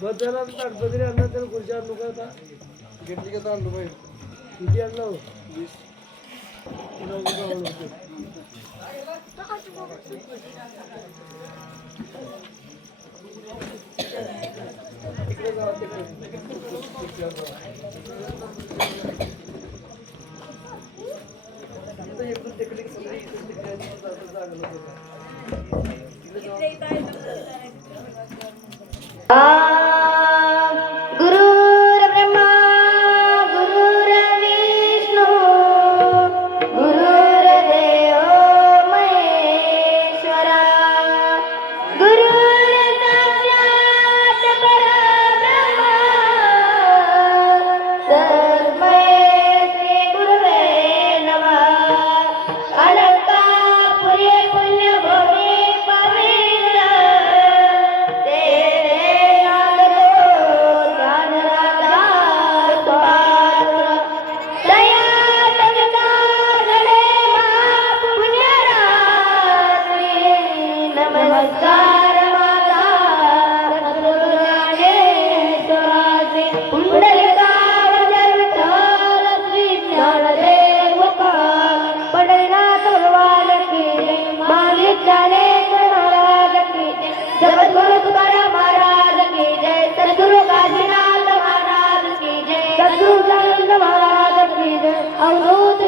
बदला गणपती आणला तर खुर्ची आणू का आता घेतली का आणलो बाई किती आणलं 20 तिकडे जाऊ तिकडे गुरुर्ब्रह्मा गुरुर्विष्णू गुरुर्देव महेश्वरा गुरुर्साक्षात् परब्रह्मा तस्मै श्री गुरवे नमः अलंकापुरी पुण्यभूमी पवित्र जगद्गुरु तुकाराम महाराज की जय सद्गुरु काशीनाथ महाराज की जय सद्गुरु जगन्नाथ महाराज की जय अवधूत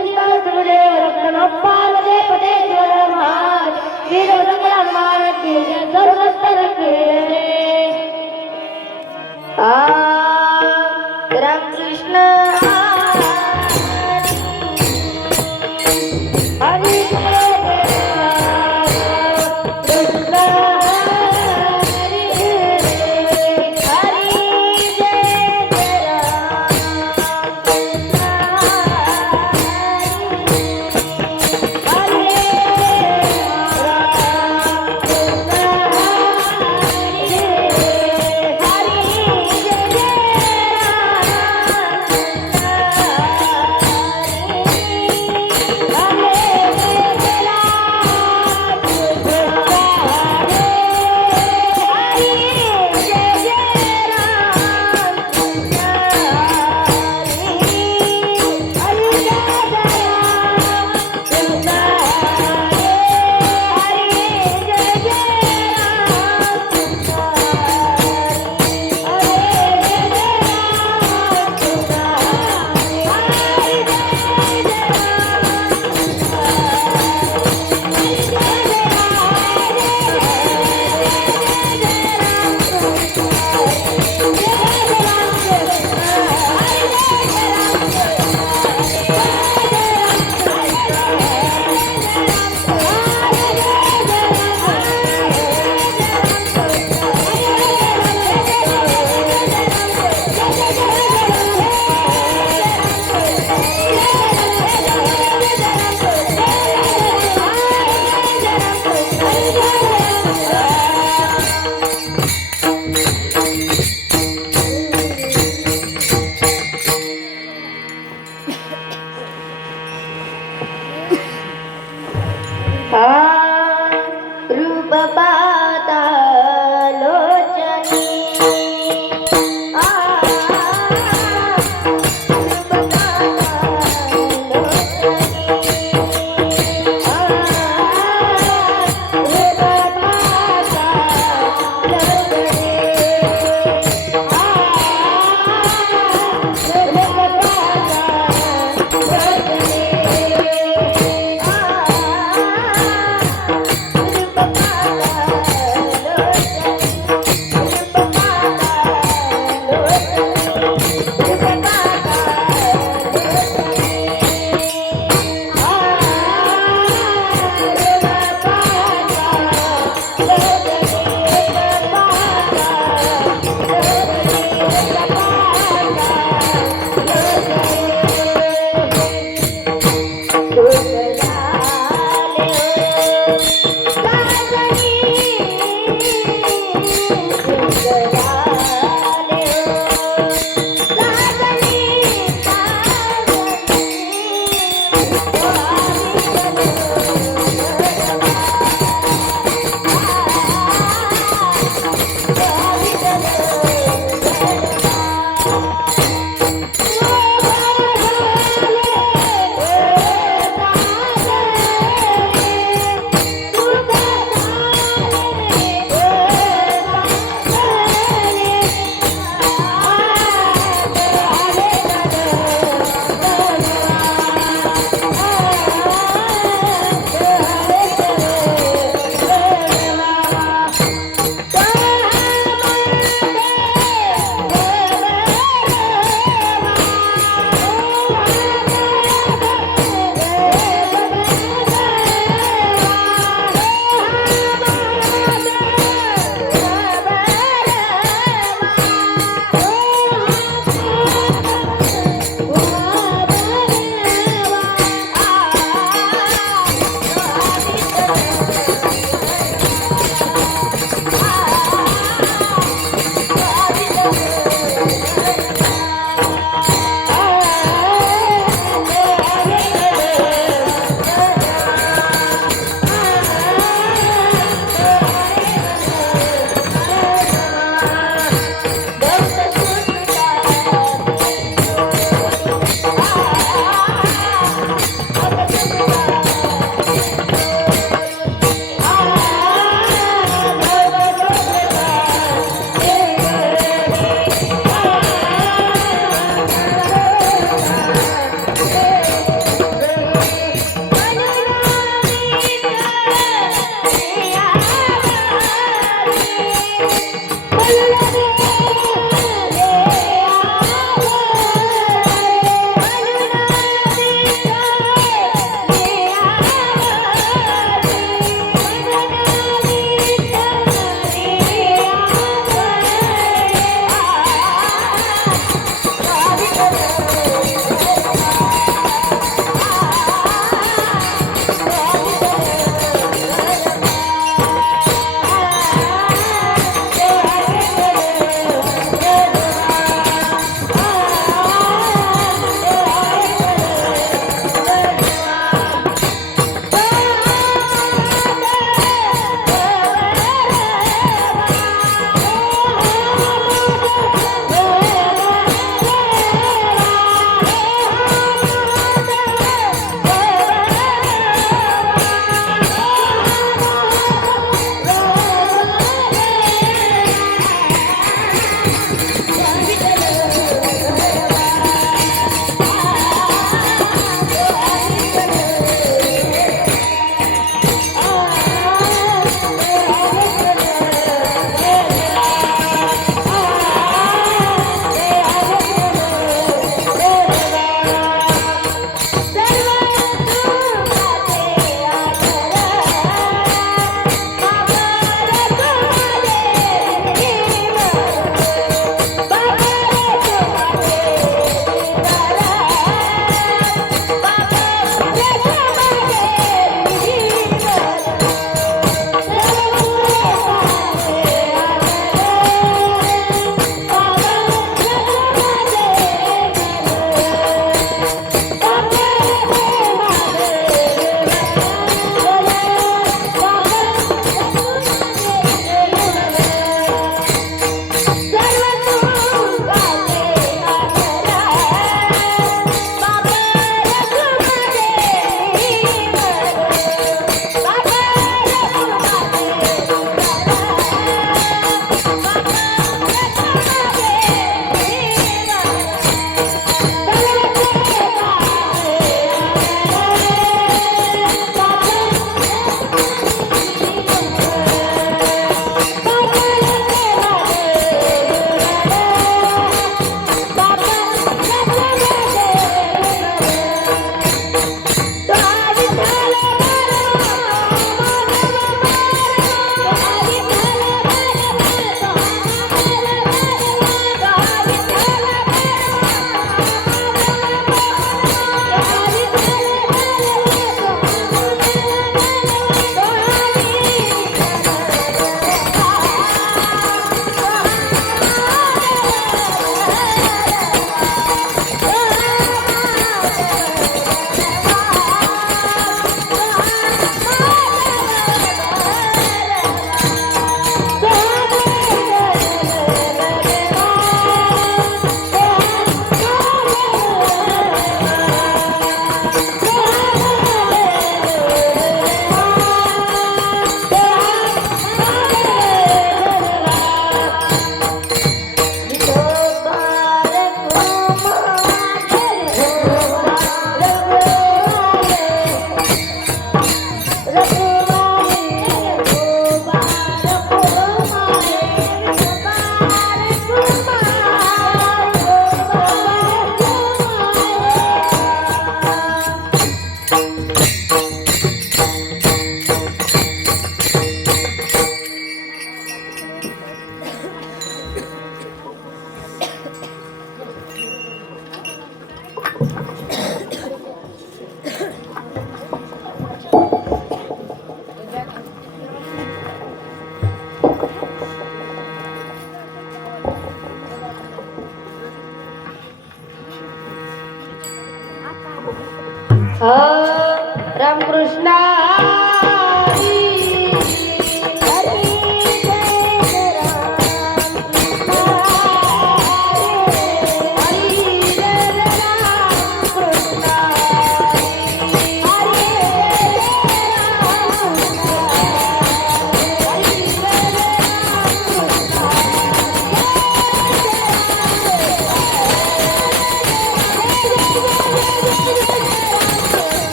गुरुदेव रत्नपाल देव पटेश्वर महाराज वीर रंगला महाराज की जय सर्वस्तर की जय रामकृष्ण हरि रूप पाता लोचनी Bye.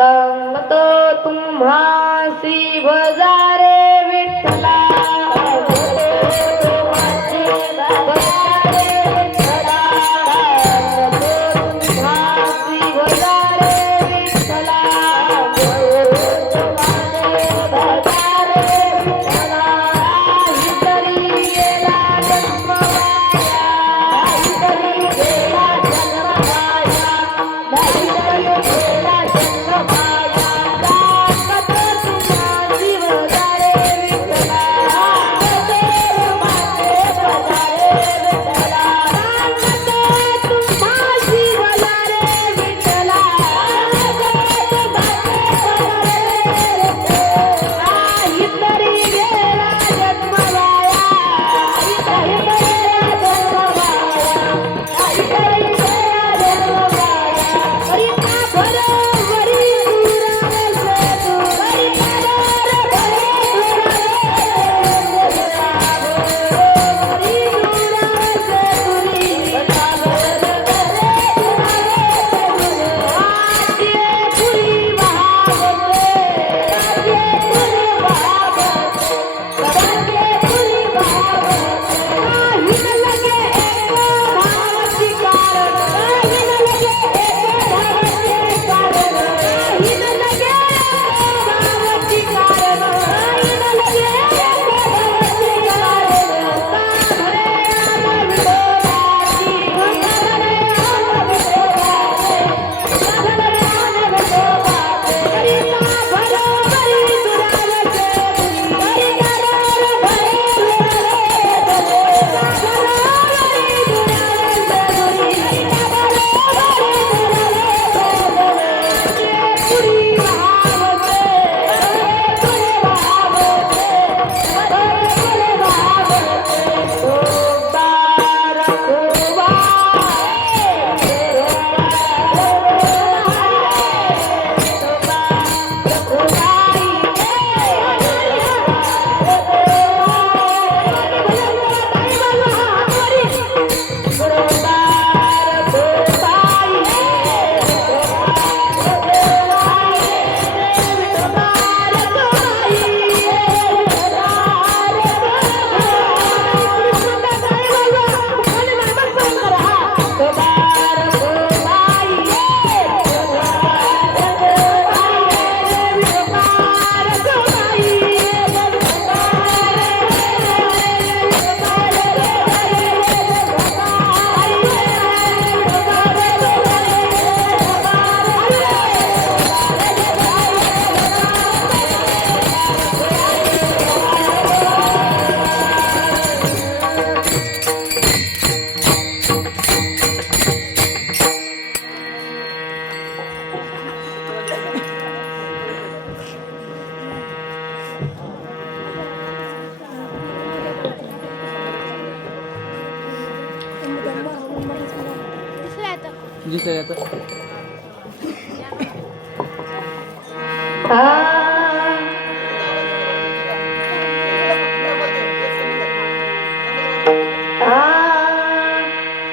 सांगतो तुम्हासी बजारे विठ्ठला तुम्हासी बजारे विठ्ठला तुम्हासी बजारे विठ्ठला तुम्हासी बजारे विठ्ठला ही तरी गेला जन्मवाया ही तरी गेला जन्मवाया ही तरी गेला जन्मवाया सांगतो तुम्हासी बजारे विठ्ठला तुम्हासी बजारे विठ्ठला सांगतो तुम्हासी बजारे विठ्ठला ही तरी गेला जन्मवाया ही तरी गेला जन्मवाया ही तरी गेला जन्मवाया हरी का बरोबरी दुरावे तू हरी का बरोबरी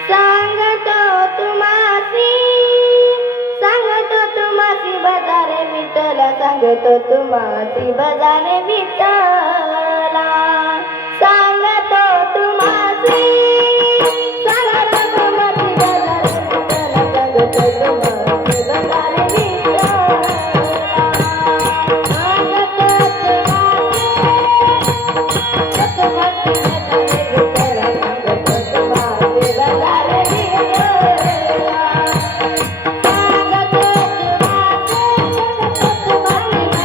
सांगतो तुम्हासी बजारे विठ्ठला सांगतो तुम्हासी बजारे विठ्ठला सांगतो तुम्हासी बजारे विठ्ठला सांगतो तुम्हासी बजारे विठ्ठला सांगतो तुम्हासी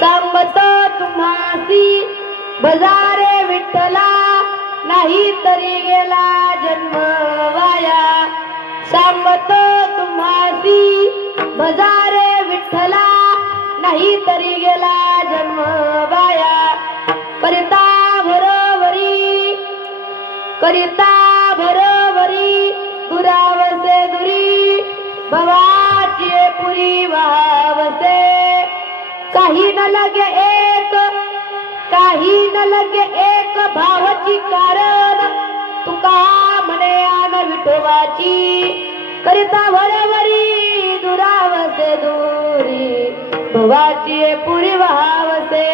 सांगत तुम्हासी बजारे विठ्ठला नाही तरी गेला जन्म वाया सांगत तुम्हासी बजारे विठ्ठला नाही तरी गेला जन्म वाया करिता भरोवरी दुरावसे दुरी भवाची पुरी वावसे काही न लगे एक भावाची कारण तुका म्हणे आन विठोबाची करिता भरोवरी दुरावसे दुरी भवाची पुरी वावसे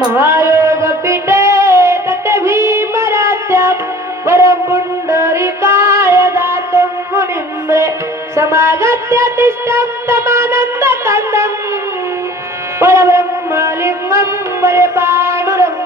महायोग पीठे तटे भीमरात्या परम पुंडरीकाय दातुं मुनिम्रे समागत्य तिष्ठं तमानंद कंदं परब्रह्मलिंगं वरे पांडुरंग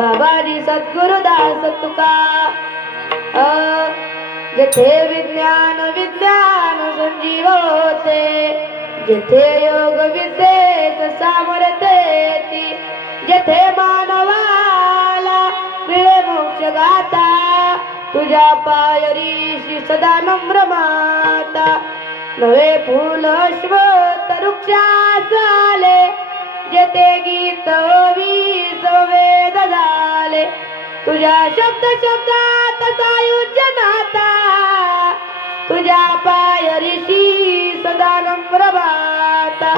बाबाजी सद्गुरुदास तुका जेथे विज्ञान विज्ञान संजीव होते, जेथे योग विद्येत सामर्थ्य येती, जेथे मानवाला मिळे मोक्ष गाता, तुझ्या पायरीशी सदा नम्र माता. नवे फूल अश्वत्थ वृक्षास आले, जेथे गीत वीस वेद झाले, तुझ्या शब्द शब्दात सायुज्य नाता, तुझ्या पायरीशी सदा नम्र माता.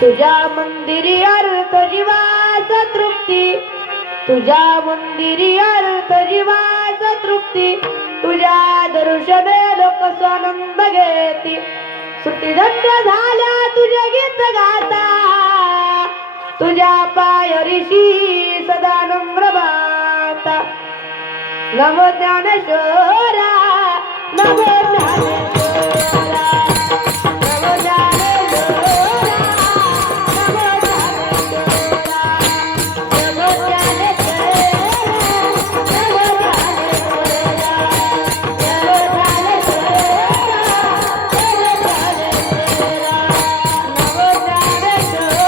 तुझ्या मंदिरी अर्थ जीवास तृप्ती, तुझ्या मंदिरी अर्थ जीवास तृप्ती, तुझ्या दर्शने लोक स्वानंद घेती. सुट्टीधन्य झाल्या तुझे गीत गाता, तुझ्या पायरीशी सदा नम्र माता. नमो ज्ञानेश्वरा, नमो ज्ञानेश्वरा, नमो ज्ञानेश्वरा, नमो ज्ञानेश्वरा, नमो ज्ञानेश्वरा, नमो ज्ञानेश्वरा, नमो ज्ञानेश्वरा, नमो ज्ञानेश्वरा,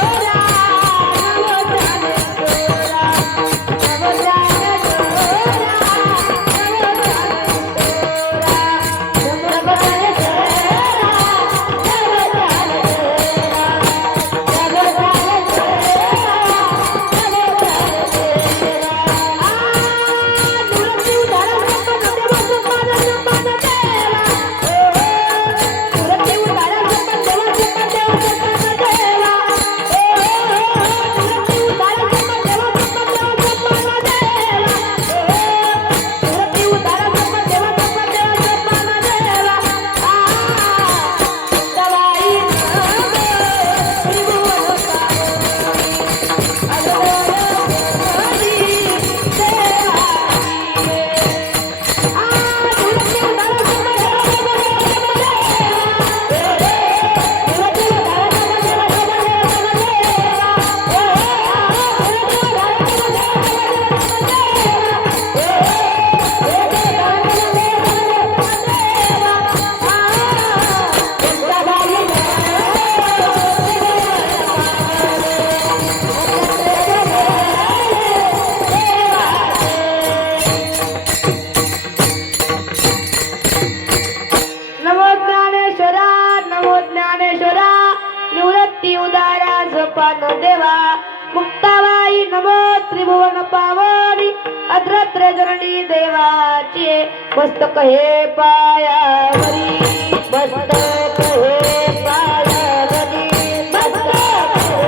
नमो ज्ञानेश्वरा, नमो ज्ञानेश्वरा, नमो निवृत्ती उदारा जपान देवा. मुक्ताबाई नमो त्रिभुवन पावनी, अद्रत्र जननी देवाची. मस्तक हे पायावरी, मस्तक हे पायावरी, मस्तक हे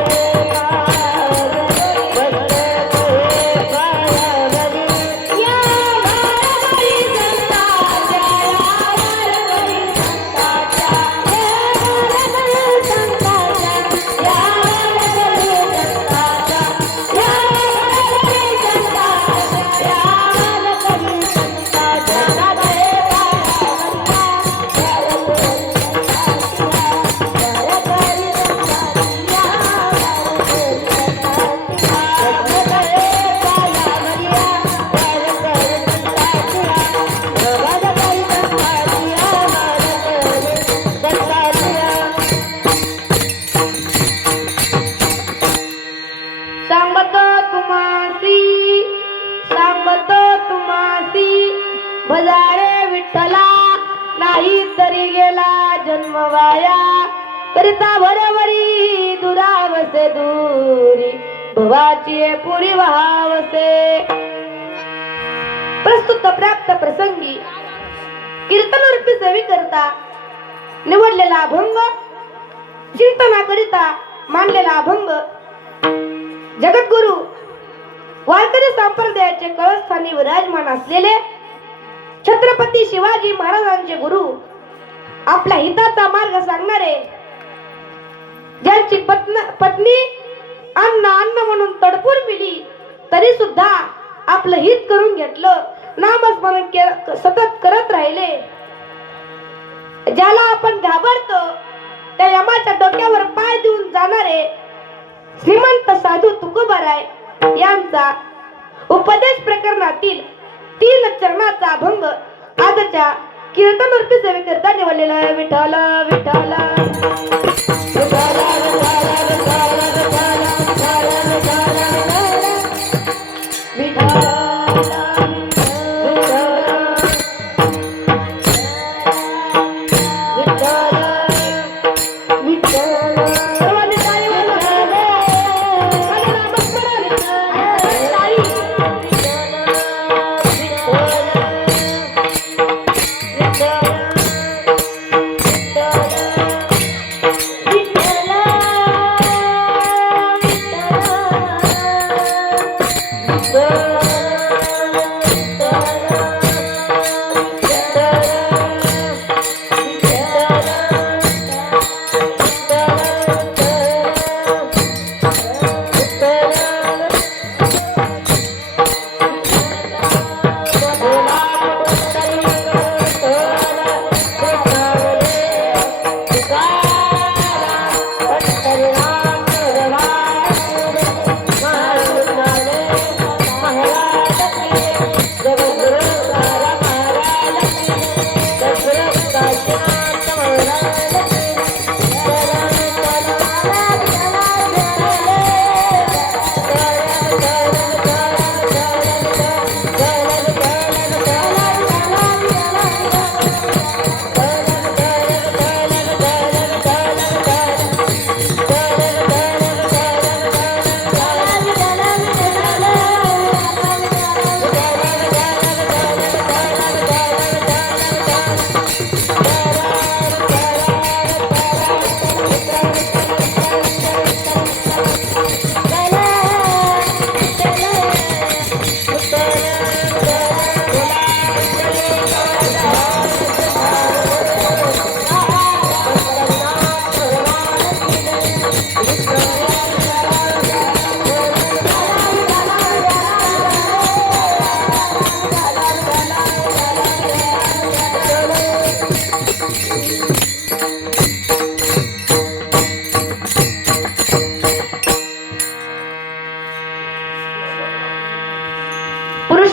पायावरी, मस्तक हे पायावरी. या वारकरी संतांच्या, या वारकरी संतांच्या, या वारकरी संतांच्या, या वारकरी संतांच्या, या वारकरी संतांच्या, या वारकरी संतांच्या. सांगतो तुम्हासी भजारे विठ्ठला, नाही तरी गेला जन्म वाया. करिता भरवरी दुरावसे दूरी, भवाची पुरी व्हावसे. प्रस्तुत प्राप्त प्रसंगी कीर्तन रूपी सेवी करता निवडलेला अभंग, चिंतना करिता मानलेला अभंग, जगद्गुरु वारकरी संप्रदायाचे कळस्थानी विराजमान असलेले छत्रपती शिवाजी महाराजांचे गुरु, आपल्या हिताचा मार्ग सांगणारे, ज्यांची पत्नी अन्न अन्न म्हणून तडफून मिली तरी सुद्धा आपलं हित करून घेतलं, नामस्मरण सतत करत राहिले. ज्याला आपण घाबरतो त्या यमाच्या डोक्यावर पाय देऊन जाणारे श्रीमंत साधू तुकोबाराय यांचा उपदेश प्रकरणातील 3 चरणाचा अभंग आजच्या कीर्तनरूपी सेवेकरता निवडलेला आहे. विठ्ठल विठ्ठल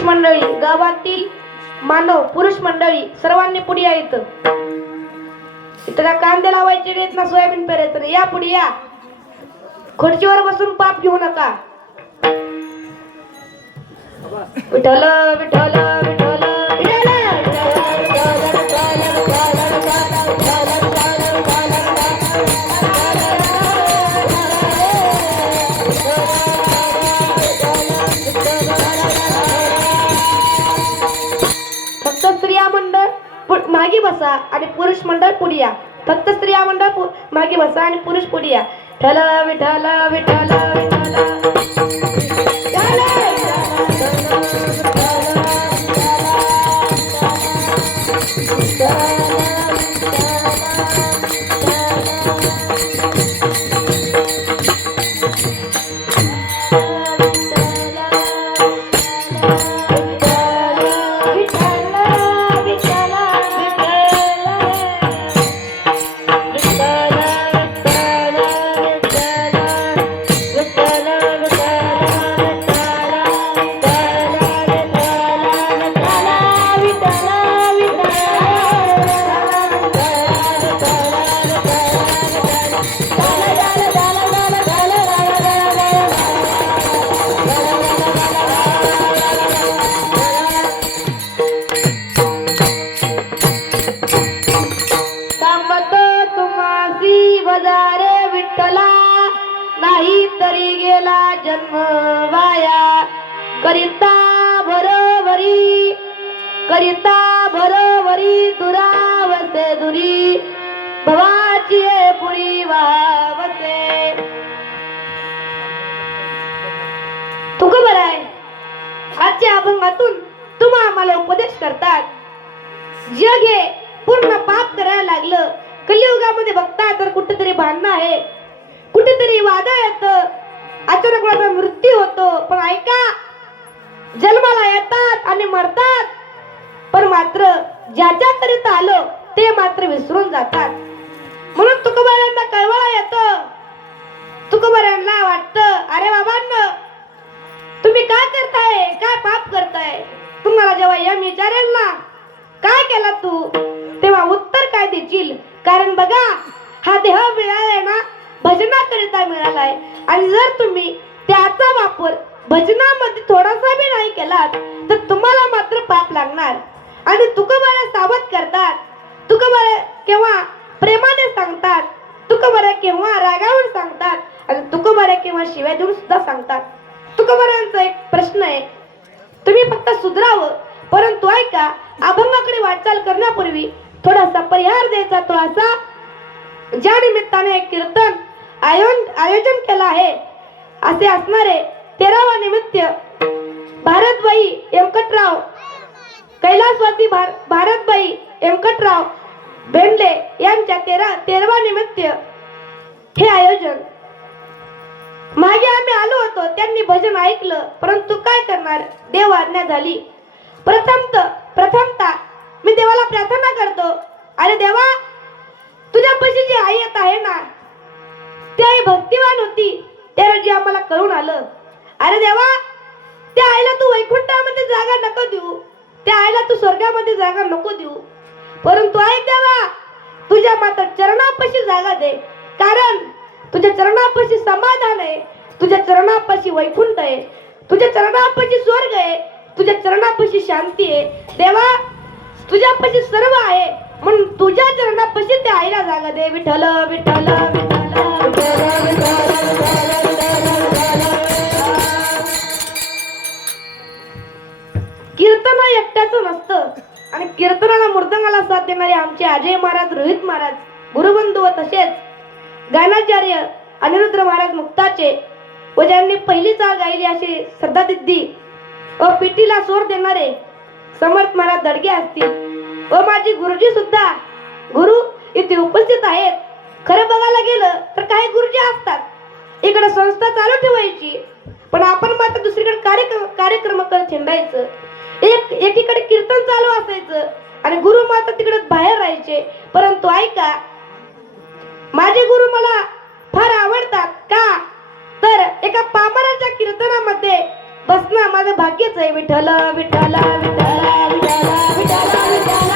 मंडळी, गावातील मानव पुरुष मंडळी सर्वांनी पुढे यायचं. इथं का कांदे लावायचे नाहीत ना सोयाबीन पेरायचं नाही. या पुढे या. खुर्चीवर बसून पाप घेऊ नका. विठ्ठल विठ्ठल विठ्ठल फक्त स्त्रिया मंडळ मागे बसा आणि पुरुष मंडळ पुढे या. फक्त स्त्रिया मंडळ मागे बसा आणि पुरुष पुढे या. विठ्ठल विठ्ठल विठ्ठल नाही तरी गेला जन्म वाया. करिता बरोबरी दुरावसे दुरी भवाची पुरी वावसे. तुका बरं आहे. आजच्या अभंगातून तुम्हा आम्हाला उपदेश करतात. जग हे पूर्ण पाप करायला लागलं. कलियुगामध्ये बघता तर कुठेतरी भांडणं आहे, कुठेतरी वादळ येतं, अचानक कोणाचा मृत्यू होतो. पण ऐका, जन्माला येतात आणि मरतात, पण मात्र ज्याच्याकरिता आलो ते मात्र विसरून जातात. म्हणून तुकोबारांना कळवळा येतं. तुकोबारांना वाटतं, अरे बाबांनो, तुम्ही काय करताय, का काय पाप करताय? तुम्हाला जेव्हा यम विचारेल ना काय केला तू, तेव्हा उत्तर काय देशील? कारण बघा, हा देह मिळालाय ना भजनाकरिता मिळालाय, आणि जर तुम्ही त्याचा वापर भजनामध्ये थोडासा बी नाही केलात तर तुम्हाला मात्र पाप लागणार. आणि तुकोबारा सावध करतात, तुकोबारा केव्हा प्रेमाने सांगतात, तुकोबारा केव्हा रागावून सांगतात, आणि तुकोबारा केव्हा शिव्या देऊन सुद्धा सांगतात. तुकोबारांचा एक प्रश्न आहे, तुम्ही फक्त सुधरावं, परंतु ऐका, अभंगाकडे वाटचाल करण्यापूर्वी थोडासा परिहार द्यायचा. तो असा, ज्या निमित्ताने एक कीर्तन आयोजन केलं आहे, असे असणारे 13वा निमित्त भारतबाई व्यंकटराव कैलासवासी भारतबाई व्यंकटराव भेंडले यांच्या 13वा निमित्त हे आयोजन. मागे आम्ही आलो होतो, त्यांनी भजन ऐकलं, परंतु काय करणार, देव आज्ञा झाली. प्रथमतः मी देवाला प्रार्थना करतो, अरे देवा, तुझ्यापाशी जी आई येत आहे ना, ती आई भक्तिवान होती, त्या जी आम्हाला कळून आलं. अरे देवा, त्या आईला तू वैकुंठामध्ये जागा नको देऊ, त्या आईला तू स्वर्गामध्ये जागा नको देऊ, परंतु ऐक देवा, तुझ्या मात्र चरणापाशी जागा दे. कारण तुझ्या चरणापाशी समाधान आहे, तुझ्या चरणापाशी वैकुंठ आहे, तुझ्या चरणापाशी स्वर्ग आहे, तुझ्या चरणापाशी शांती आहे. देवा, तुझ्यापाशी सर्व आहे, म्हणून तुझ्या चरणापाशी त्या आईला जागा दे. विठ्ठल विठ्ठल कीर्तन एकट्याचं नसतं, आणि कीर्तनाला मृदंगाला साथ देणारे आमचे अजय महाराज, रोहित महाराज गुरुबंधू व तसेच गानाचार्य अनिरुद्ध महाराज मुक्ताचे, व ज्यांनी पहिली चाल गायली असे श्रद्धादिद्दी व पिटीला स्वर देणारे समर्थ महाराज दडगे असतील, व माझे गुरुजी सुद्धा गुरु इथे उपस्थित आहेत. खरं बघायला गेलं तर काही गुरुजी असतात, इकडे संस्था चालू ठेवायची, पण आपण मात्र दुसरीकडे कार्यक्रम करत हिंडायचं. एकीकडे कीर्तन चालू असायचं आणि गुरु मात्र तिकडे बाहेर राहायचे. परंतु ऐका, माझे गुरु मला फार आवडतात का, तर एका पामराच्या कीर्तनामध्ये बसणं माझं भाग्यच आहे. विठ्ठल विठ्ठल विठ्ठल विठ्ठल विठ्ठल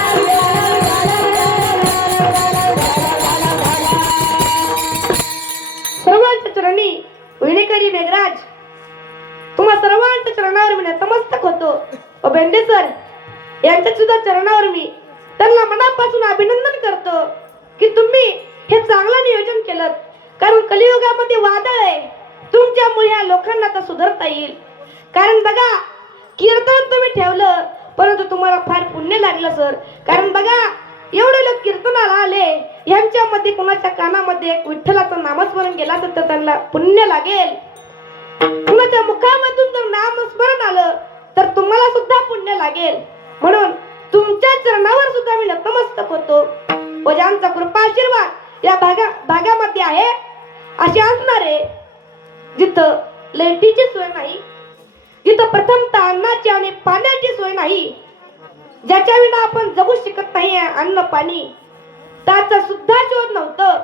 सर्वांच्या चरणी विणेकरी मेघराज, तुम्हा सर्वांच्या चरणावर मी नतमस्तक होतो. व बेंडे सर यांच्या सुद्धा चरणावर मी त्यांना मनापासून अभिनंदन करतो की तुम्ही हे चांगलं नियोजन केलं. कारण कलियुगामध्ये वादळ आहे, तुमच्यामुळे या लोकांना तर सुधारता येईल. कारण बघा, कीर्तन तुम्ही ठेवलं, परंतु तुम्हाला फार पुण्य लागलं सर. कारण बघा, एवढे लोक कीर्तनाला आले, यांच्यामध्ये कोणाच्या कानामध्ये एक विठ्ठलाचं नामस्मरण गेला तर त्यांना पुण्य लागेल. कुणाच्या मुखामधून जर नामस्मरण आलं तर तुम्हाला सुद्धा पुण्य लागेल. म्हणून तुमच्या चरणावर सुद्धा मी नतमस्तक होतो. व ज्यांचा कृपा आशीर्वाद या भागामध्ये आहे, असे असणारे जिथं लाईटीची सोय नाही, जिथं प्रथमतः अन्नाची आणि पाण्याची सोय नाही, ज्याच्या विना आपण जगू शकत नाही अन्न पाणी, त्याचा सुद्धा शोध नव्हतं,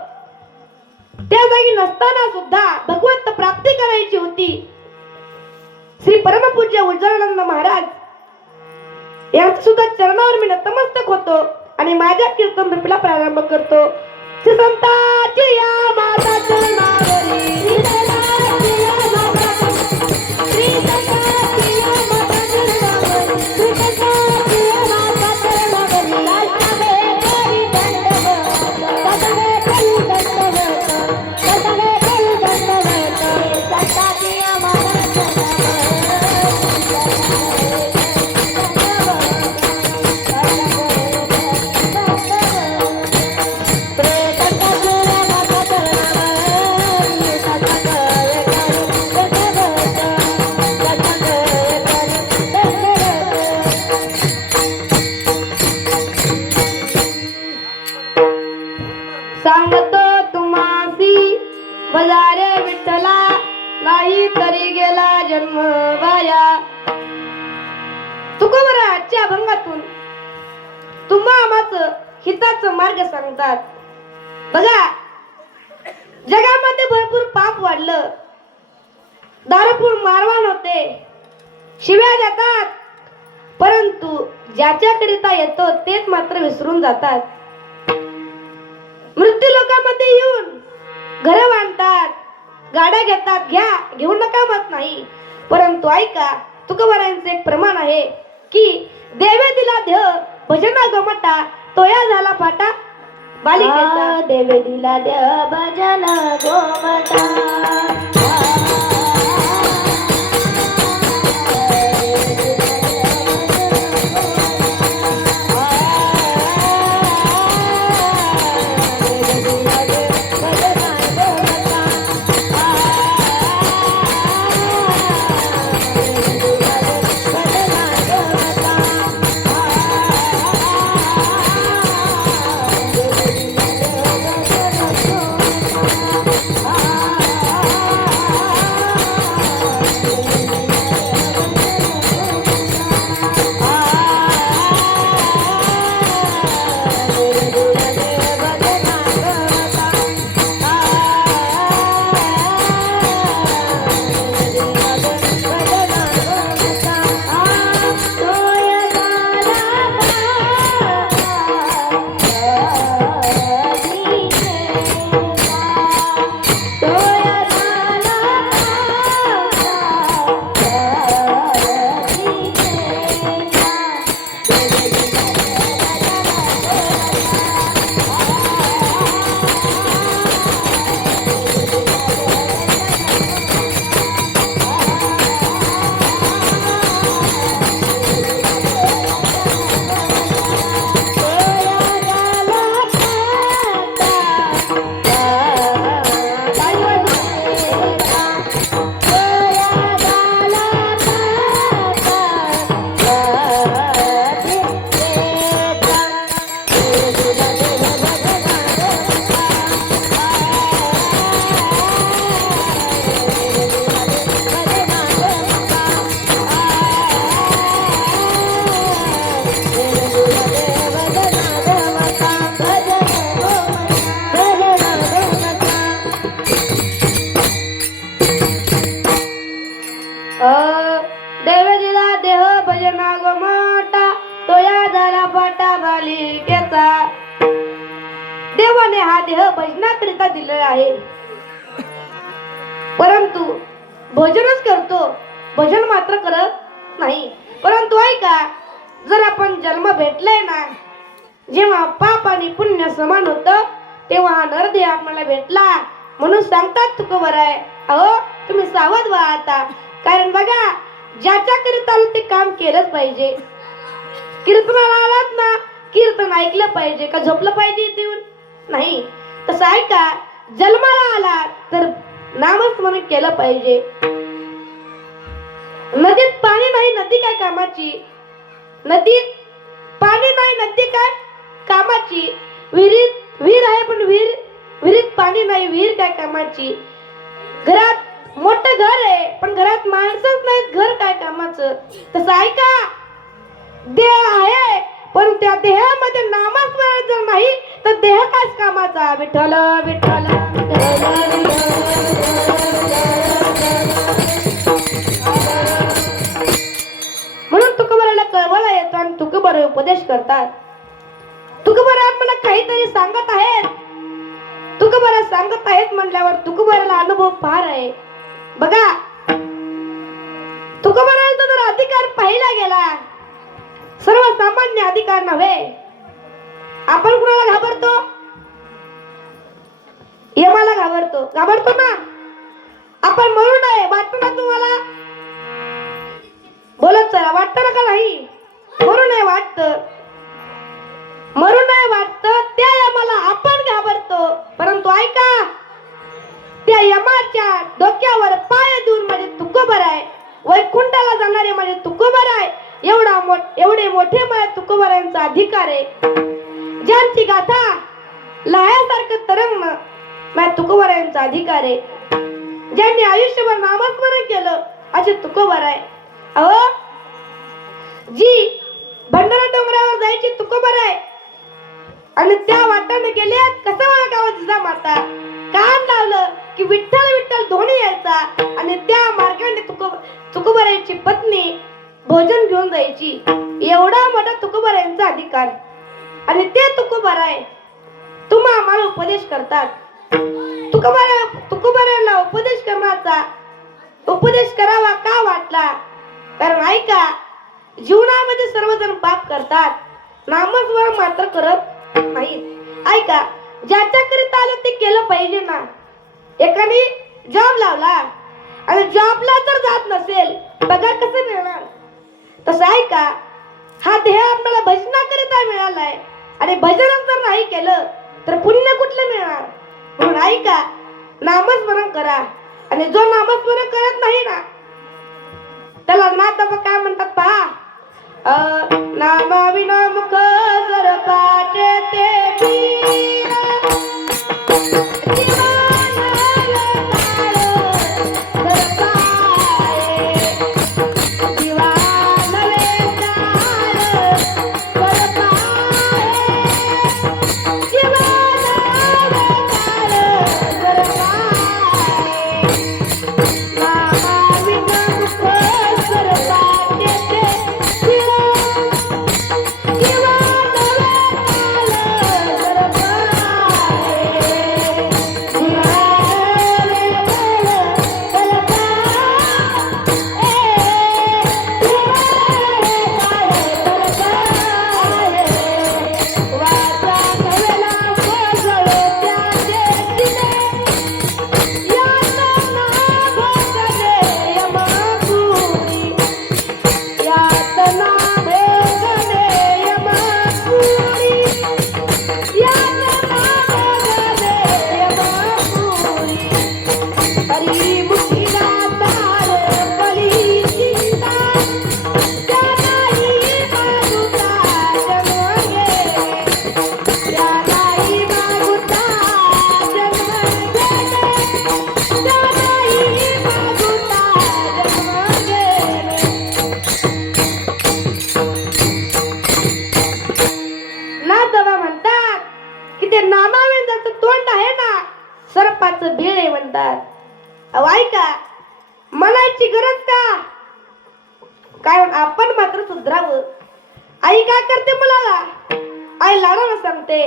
त्या जागी नसताना सुद्धा भगवंत प्राप्ती करायची होती. श्री परमपूज्य उज्ज्वलानंद महाराज यांच्या सुद्धा चरणावर मी नतमस्तक होतो आणि माझ्या कीर्तन रूपीला प्रारंभ करतो. श्री संतांची या माता चरणावरी, सांगतो तुम्हासी बजारे विठ्ठला, नाही तरी गेला जन्म वाया. तुकोबरा आजच्या अभंगातून तुम्हा आम्हाचं हिताचं मार्ग सांगतात. बघा, जगामध्ये भरपूर पाप वाढलं, दारूपूर मारवाण होते, शिव्या देतात, परंतु ज्याच्याकरिता येतो तेच मात्र विसरून जातात. मृत्यू लोकांमध्ये येऊन घर बांधतात, गाड्या घेतात, घेऊ नका मत नाही, परंतु ऐका, तुकोबारायांचे एक प्रमाण आहे की देवे दिला देह भजना गोमटा, तोया झाला फाटा बालिकेचा. देवे दिला देह भजना गोमटा. देवे दिला देह भजना गोमाटा, तोया झाला फाटा बालिकेचा. देवाने हा देह भजनाकरिता दिलेला आहे, परंतु भजनच करतो, भजन मात्र करत नाही. परंतु ऐका, जर आपण जन्म भेटलाय ना, जेव्हा पाप आणि पुण्य समान होत, तेव्हा हा नरदेह आपल्याला भेटला. म्हणून सांगतात तुकोबाराय, अहो तुम्ही सावध व्हा आता. कारण बघा, ज्याच्याकरिता ते काम केलंच पाहिजे. कीर्तनाला आलात ना, कीर्तन ऐकलं पाहिजे का झोपलं पाहिजे इथे येऊन? नाही. तसं ऐका, जन्माला आला तर नामस्मरण केलं पाहिजे. नदीत पाणी नाही, नदी काय कामाची? नदीत पाणी नाही, नदी काय कामाची? विहीर आहे, पण विहिरीत पाणी नाही, विहीर काय कामाची? घरात मोठं घर आहे, पण घरात माणसंच नाहीत, घर काय कामाचं? तसं ऐका, देह आहे, पण त्या देहामध्ये नामस्मरण जर नाही तर देह कायच कामाचा? विठ्ठल विठ्ठल म्हणून तुकोबाराला कळवला येतो आणि तुकोबारा उपदेश करतात. तुकोबारा मला काहीतरी सांगत आहेत, तुकोबारा सांगत आहेत म्हणल्यावर तुकोबाराला अनुभव फार आहे. बघा, तुकोबाराचा जर अधिकार पाहिला गेला, सर्वसामान्य अधिकार नव्हे. आपण कुणाला घाबरतो? यमाला घाबरतो ना. आपण मरू नये वाटतं ना तुम्हाला? बोलत चला, वाटतं ना का नाही? मरू नये वाटतं, त्या यमाला आपण घाबरतो. परंतु ऐका, त्या यमाच्या डोक्यावर पाय देऊन म्हणजे तुकोबाराय, वैकुंठाला जाणारे म्हणजे तुकोबाराय, एवढे मोठे माझ्या तुकोबारायांचा अधिकार आहे. ज्यांची गाथा लहासारखं तरंगणं माझ्या तुकोबारायांचा अधिकार आहे. ज्यांनी आयुष्यभर नामस्मरण केलं असे तुकोबाराय. अहो, जी भंडारा डोंगरावर जायची तुकोबाराय आणि त्या वाटाने गेले, कसं मला गावात जिजामाता कान लावलं की विठ्ठल विठ्ठल ध्वनी यायचा आणि त्या मार्गाने तुकोबारायची पत्नी भोजन घेऊन जायची. एवढा मोठा तुकोबारायांचा अधिकार. आणि ते तुकोबाराय तुम्हा आम्हाला उपदेश करतात. तुकोबारायांना उपदेश करावा का वाटला? कारण ऐका, जीवनामध्ये सर्वजण पाप करतात, नामस्मरण मात्र करत नाहीत. ऐका, ज्याच्याकरिता आलं ते केलं पाहिजे ना. एकाने जॉब लावला आणि जॉबला जर जात नसेल, पगार कसं मिळणार? तसं ऐका, हा देह आपल्याला भजनाकरिता मिळालाय आणि भजनच जर नाही केलं तर पुण्य कुठलं मिळणार? म्हणून ऐका, नामस्मरण करा. आणि जो नामस्मरण करत नाही ना, त्याला नाथ काय म्हणतात पहा. नामाविना मुख जर पाटे ते सर्पाचं बिळे म्हणतात. ऐका, म्हणायची गरज का? कारण आपण मात्र सुधरावं. आई काय करते मुलाला? आई लाडानं सांगते,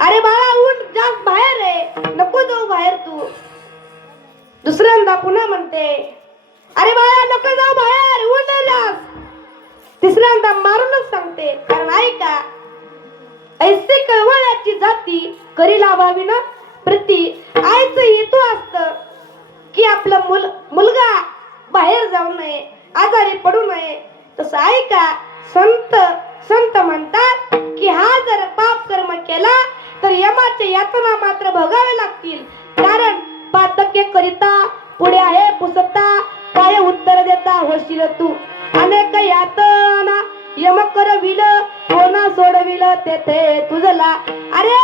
अरे बाळा ऊन जास्त बाहेर आहे, नको जाऊ बाहेर तू. दुसऱ्यांदा पुन्हा म्हणते, अरे बाळा नको जाऊ बाहेर, ऊन आहे जास्त. तिसऱ्यांदा मारूनच सांगते. कारण ऐका, ऐसे कळवळ्याची जाती करी लावावी ना प्रति. आईचं हेतू असतं की आपला मुलगा बाहेर जाऊ नये, आजारी पडू नये. तसं ऐका, संत म्हणतात की हा जर पाप कर्म केला तर यमाचे यातना मात्र भोगावे लागतील. कारण पातक्य करिता पुढे आहे पुसता, काय उत्तर देता होशील तू. अनेक यातना यम करविल, कोणा सोडविल तेथे तुझला. अरे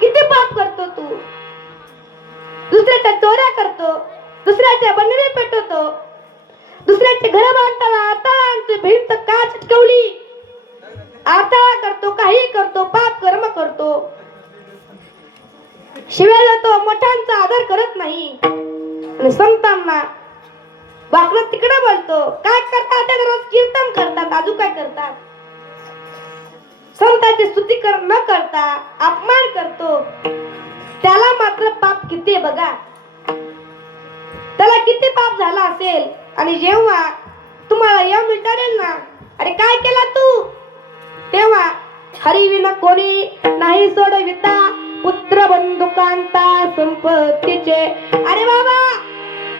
किती पाप करतो तू. दुसऱ्याच्या चोऱ्या करतो, दुसऱ्याच्या बनवे पेटवतो, दुसऱ्याचे घर बांधताना आता भिंत का चिटकवली, आता करतो, काही करतो, पाप कर्म करतो. शिव्या देतो, मोठ्यांचा आदर करत नाही. आणि संतांना वाकडं तिकडे बोलतो. काय करतात? ते रोज कीर्तन करतात, अजून काय करतात? संतांची स्तुती न करता अपमान करतो. त्याला मात्र पाप किती बघा, त्याला किती पाप झाला असेल. आणि जेव्हा तुम्हाला यम विचारेल ना, अरे काय केला तू, तेव्हा हरिविना कोणी नाही सोडविता, पुत्र बंधुकांता संपत्तीचे. अरे बाबा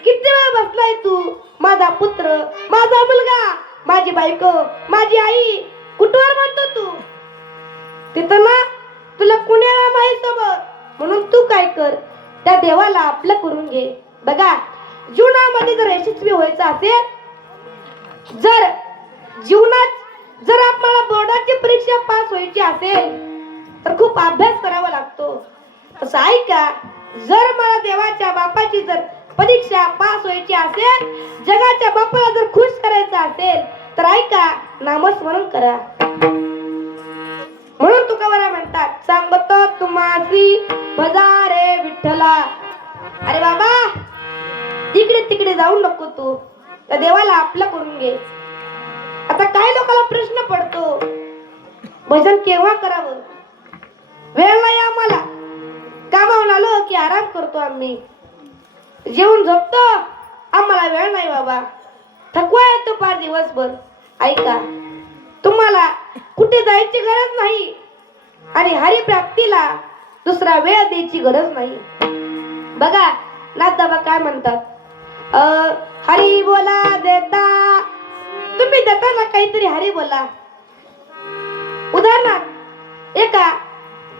किती वेळ बसलाय तू, माझा पुत्र, माझा मुलगा, माझी बायको, माझी आई, कुठवर म्हणतो तू. तिथं ना तुला कुणाला माहित सोबत. म्हणून तू काय कर, त्या देवाला आपलं करून घे. बघा, जीवनामध्ये जर यशस्वी व्हायचं असेल, जर जीवनात जर आपल्याला बोर्डाची परीक्षा पास व्हायची असेल तर खूप अभ्यास करावा लागतो. असं ऐका, जर मला देवाच्या बापाची जर परीक्षा पास व्हायची असेल, जगाच्या बापाला जर खुश करायचं असेल तर ऐका, नामस्मरण करा. म्हणून तुकाराम म्हणतात, सांगतो तुम्हासी भजा रे विठ्ठला. अरे बाबा इकडे तिकडे जाऊ नको तू, त्या देवाला आपलं करून घे. काही लोकांना प्रश्न पडतो, भजन केव्हा करावं? वेळ नाही आम्हाला, कामावून आलो की आराम करतो आम्ही, जेवून झोपतो, आम्हाला वेळ नाही बाबा, थकवा येतो फार दिवसभर. ऐका, तुम्हाला कुठे जायची गरज नाही आणि हरिप्राप्तीला दुसरा वेळ द्यायची गरज नाही. बघा नाथदाबा काय म्हणतात, हरी बोला देता, तुम्ही देता ना काहीतरी हरी बोला. उदाहरणार्थ एका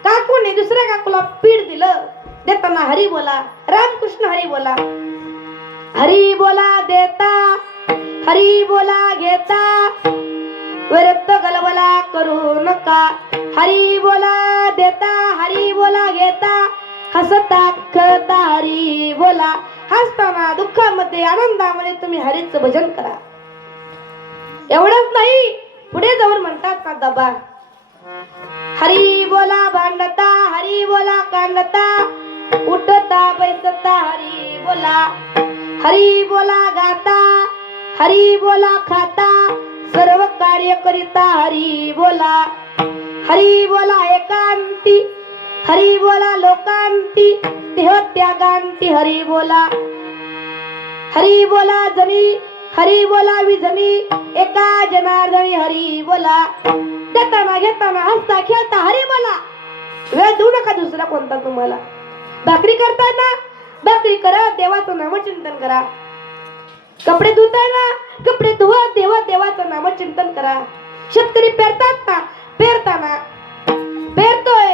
काकूने दुसऱ्या काकूला पीठ दिलं, देताना हरी बोला, रामकृष्ण हरी बोला. हरी बोला देता, हरी बोला घेता, व्यर्थ गलबला करू नका. हरी बोला देता, हरी बोला घेता, हसता खेळता हरी बोला. हसताना दुःखामध्ये आनंदामध्ये तुम्ही हरीचं भजन करा. एवढंच नाही, पुढे जाऊन म्हणतात ना दाबा, हरी बोला भांडता, हरी बोला कांडता, उठता बैसता हरी बोला. हरी बोला गाता, हरी बोला खाता, सर्व कार्य करिता हरी बोला. हरी बोला एकांती, हरी बोला लोकांती, देह त्यागांती हरी बोला. हरी बोला जनी, हरी बोला विजनी, एका जनार्दनी हरी बोला. देताना घेताना हसता खेळता हरी बोला. वेळ देऊ नका दुसरा कोणता तुम्हाला. भाकरी करताना भाकरी करा, देवाचं नामचिंतन करा. कपडे धुताना कपडे धुवा, देवाचं नामचिंतन करा. शेतकरी पेरतात ना, पेरताना पेरतोय,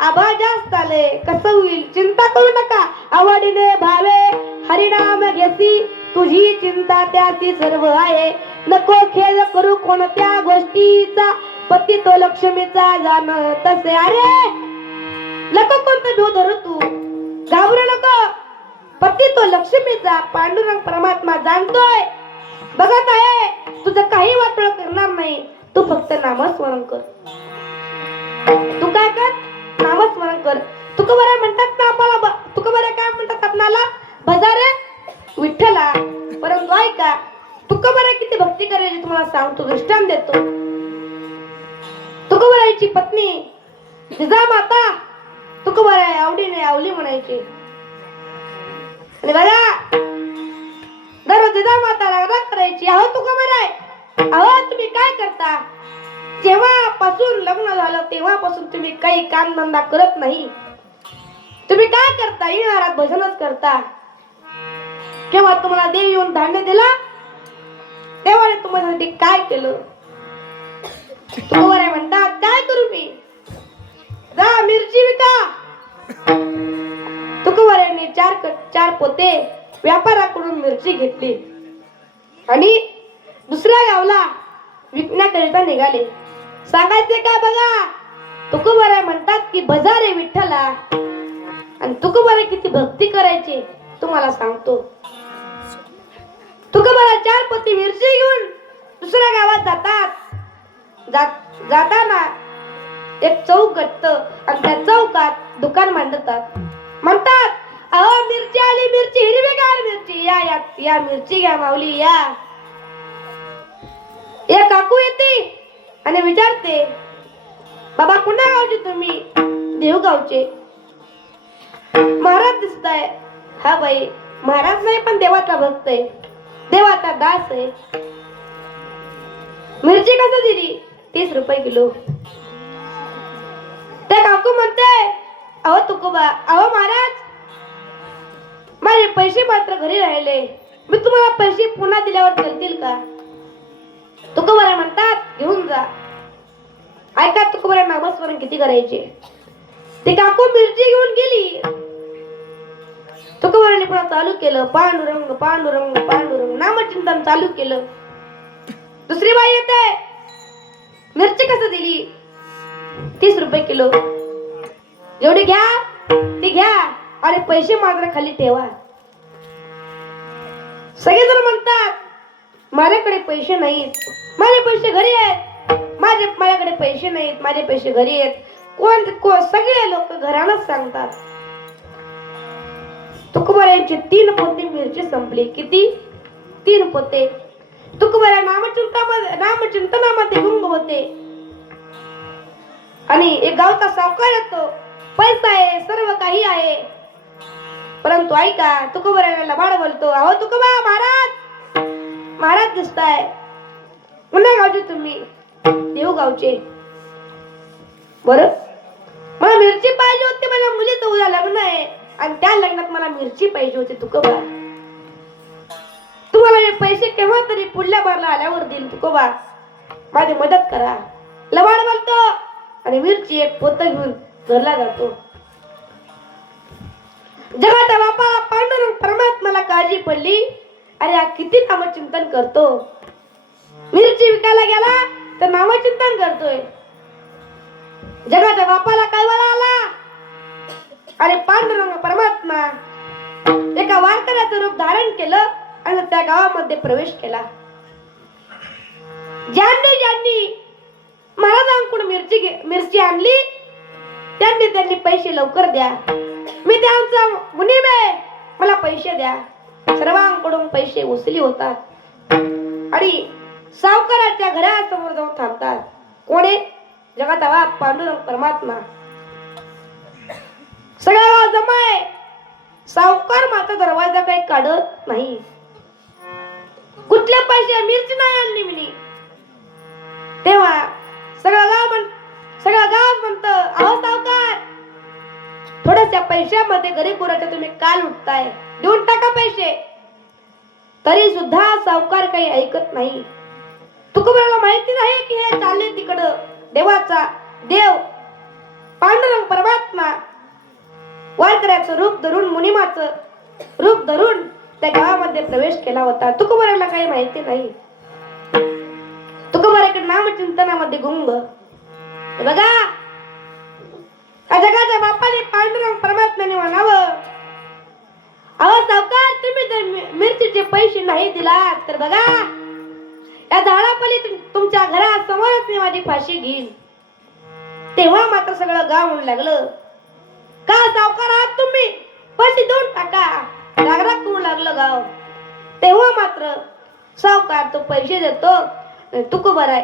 आभाळ जास्त आले, कसं होईल चिंता करू नका, आवडीने भावे हरिनाम घेसी, तुझी चिंता त्याची सर्व आहे. नको खेळ करू कोणत्या गोष्टीचा, पती तो लक्ष्मीचा जाण तसे. अरे नको कोणतं भीव धरू, तू घाबरू नको, पती तो लक्ष्मीचा, पांडुरंग परमात्मा जाणतोय, बघत आहे, तुझं काही वाटोळ करणार नाही. तू फक्त नामस्मरण कर. तू काय कर, नामस्मरण कर. तुकोबाराय म्हणतात ना आपल्याला, तुकोबाराय काय म्हणतात आपल्याला, भजारे विठ्ठला. परंतु ऐका, तुकोबाराय किती भक्ती करायची तुम्हाला सांगतो, दृष्टांत देतो. तुकोबारायची पत्नी जिजामाता तुकोबाराय आवडीने आवली म्हणायची. आणि बघा दररोज जिजामाता राग करायची, अहो तुकोबाराय, अहो तुम्ही काय करता, जेव्हापासून लग्न झालं तेव्हापासून तुम्ही काही काम धंदा करत नाही, तुम्ही काय करता, येणारात भजनच करता. केव्हा तुम्हाला देव येऊन धान्य दिला, तेव्हा तुम्हाला काय केलं. तुकोबाराय म्हणतात, काय करू मी, जा मिरची विका. तुकोबारायांनी चार पोते व्यापाराकडून मिरची घेतली आणि दुसऱ्या गावला विकण्याकरिता निघाले. सांगायचे काय बघा, तुकोबाराय म्हणतात की भजारे विठ्ठला. आणि तुकोबाराय किती भक्ती करायचे तुम्हाला सांगतो. तुकोबाराय 4 पोती मिरची घेऊन दुसऱ्या गावात जातात. जाताना एक चौक गट्ट आणि त्या चौकात दुकान मांडतात. म्हणतात, अहो मिरची आली, मिरची हिरवीगार मिरची, या या या मिरची घ्या माऊली या. एक काकू येते आणि विचारते, बाबा कुणा गावचे तुम्ही? देवगावचे. महाराज दिसताय. हा बाई महाराज नाही पण देवाचा भक्त आहे, देवाचा दास आहे. मिरची कसं दिली? 30 रुपये किलो. त्या काकू म्हणते, अहो तुकोबा, अहो महाराज माझे पैसे मात्र घरी राहिले, मी तुम्हाला पैसे पुन्हा दिल्यावर चालतील का? तुकोबाराय म्हणतात, घेऊन जा. ऐका तुकोबाराय नामस्मरण किती करायचे. ती काकू मिरची घेऊन गेली. तुकोबारायने पुन्हा चालू केलं, पांडुरंग पांडुरंग पांडुरंग नामचिंतन चालू केलं. दुसरी बाई येते, मिरची कसं दिली? 30 रुपये किलो. जेवढी घ्या ती घ्या आणि पैसे मात्र खाली ठेवा. सगळेजण म्हणतात, माझ्याकडे पैसे नाहीत, माझे पैसे घरी आहेत, माझ्याकडे पैसे नाहीत, माझे पैसे घरी आहेत. कोण सगळे लोक घरानच सांगतात. तुकोबारायांची 3 पोते मिरची संपली. किती? 3 पोते. तुकोबाराय नामचिंतनामध्ये शोकामध्ये गुंग होते आणि एक गावचा सावकार येतो. पैसा आहे, सर्व काही आहे, परंतु ऐका, तुकोबारायला बाळ बोलतो, अहो तुकोबा महाराज, महाराज दिसताय, पुन्हा गावचे तुम्ही? देऊ गावचे. बरं, मला मिरची पाहिजे होती, माझ्या मुलीचं उद्या लग्न आहे आणि त्या लग्नात मला मिरची पाहिजे होती. तुकोबा, तुम्हाला हे पैसे केव्हा तरी पुढल्या बारला आल्यावर देईल. तुकोबा, माझी मदत करा. लबाड बोलतो आणि मिरची एक पोत घेऊन घरला जातो. जगाच्या बापाला पांडुरंग परमात्म्याला काळजी पडली. अरे हा किती नामचिंतन करतो. मिरची विकायला गेला तर नामचिंतन करतोय. जगाच्या बापाला कळवळा आला आणि पांडुरंग परमात्मा एका वारकऱ्याचं रूप धारण केलं आणि त्या गावामध्ये प्रवेश केला. ज्यांनी महाराजांकडून मिरची आणली त्यांनी पैसे लवकर द्या, मी त्यांचा मुनीम आहे, मला पैसे द्या. सर्वांकडून पैसे वसुली होतात आणि सावकाराच्या घरासमोर जाऊन थांबतात. कोण आहे? जगाचा बाप पांडुरंग परमात्मा. सगळा गाव जमा आहे. सावकार मात्र दरवाजा काही काढत नाही. कुठले पैसे? मिरची नाही आणली मी. तेव्हा सगळं गाव म्हणत, अहो सावकार, थोड्याशा पैशामध्ये गरीब गुराच्या तुम्ही काल उठताय, देऊन टाका पैसे. तरी सुद्धा सावकार काही ऐकत नाही. तुकोबाला माहिती नाही की हे चालले तिकडं देवाचा देव पांडुरंग परमात्मा वारकऱ्याचं रूप धरून, मुनिमाचं रूप धरून त्या गावामध्ये प्रवेश केला होता. तुकोबाला काही माहिती नाही. तुकोबाराकडे नामचिंतनामध्ये गुंग. बघा, जगाच्या बापाने पांडुरंग परमात्म्याने म्हणावं, अहो सावकार, तुम्ही जर मिरचीचे पैसे नाही दिलात तर बघा, या झाडापली तुमच्या घरासमोरच मी माझी फाशी घेईन. तेव्हा मात्र सगळं गाव म्हणू लागलं, का सावकार आहात तुम्ही, पैसे देऊन टाका. रागराग करू लागलं गाव. तेव्हा मात्र सावकार तो पैसे देतो. तुकोबारा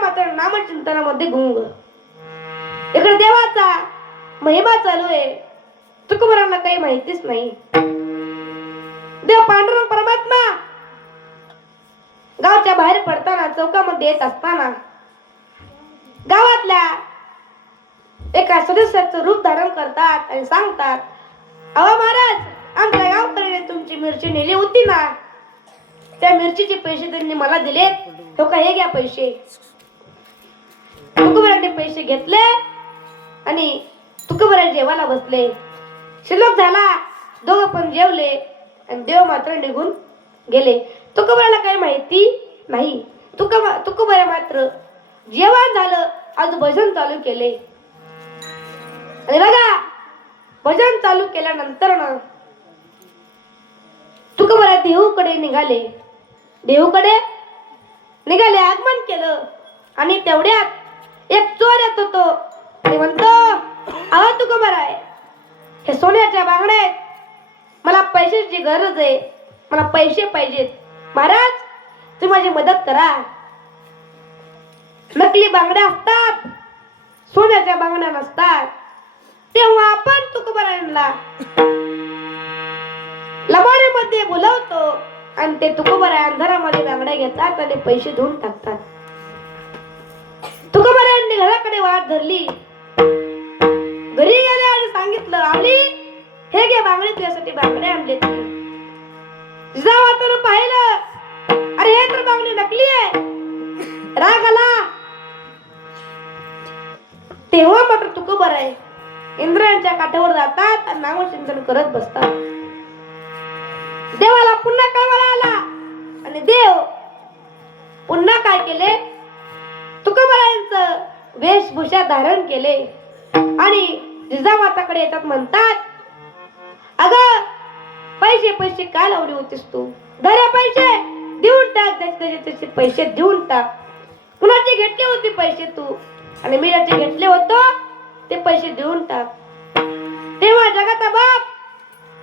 मात्र नामचिंतनामध्ये गुंग. इकडे देवाचा महिमा चालू आहे. तुकोबारांना काही माहितीच नाही. देव पांडुरंग परमात्मा गावच्या बाहेर पडताना, चौकामध्ये येत असताना गावातल्या एका सदस्याचं रूप धारण करतात आणि सांगतात, अहो महाराज, आमच्या गावकऱ्याने तुमची मिरची नेली होती ना, त्या मिरचीचे पैसे त्यांनी मला दिलेत. तो का, हे घ्या पैसे. तुकोबारांनी पैसे घेतले आणि तुकोबारा जेवायला बसले. शिल्लक झाला, दोघं पण जेवले आणि देव मात्र निघून गेले. तुकोबाराला काही माहिती नाही. तुकोबारा मात्र जेवण झालं, आज भजन चालू केले. आणि बघा, भजन चालू केल्यानंतर ना तुकोबारा देहूकडे निघाले, आगमन केलं आणि तेवढ्यात एक चोर येत होतो आणि म्हणतो, अहो तुकोबारा, हे सोन्याच्या बांगड्या आहेत, मला पैशाची गरज आहे, मला पैसे पाहिजेत. महाराज, तुम्ही माझी मदत करा. नकली बांगड्या असतात, सोन्याच्या बांगड्या नसतात. तेव्हा आपण तुकोबारांना लबाडीमध्ये बोलवतो आणि ते तुकोबारा अंधारामध्ये बांगड्या घेतात आणि पैसे देऊन टाकतात. तुकोबारांनी घराकडे वाट धरली. घरी गेले आणि सांगितलं, आली, हे घे बांगडे, तुझ्यासाठी बांगडे आणले. जिजामातानं पाहिलं, अरे हे तर बांगडी नकली आहे. राग आला. तेव्हा मात्र तुकोबारा इंद्रायणच्या काठावर जातात आणि नामचिंतन करत बसतात. देवाला पुन्हा कळवळा आला आणि देव पुन्हा काय केले, तुकोबारांचं वेशभूषा धारण केले आणि जिजामाताकडे येतात. म्हणतात, अगं, पैसे काय लावले होतेस तू? धरे पैसे, देऊन टाक. त्याचे पैसे देऊन टाक. कुणाचे घेतले होते पैसे तू? आणि मी ज्याचे घेतले होतो ते पैसे देऊन टाक. तेव्हा जगाचा बाप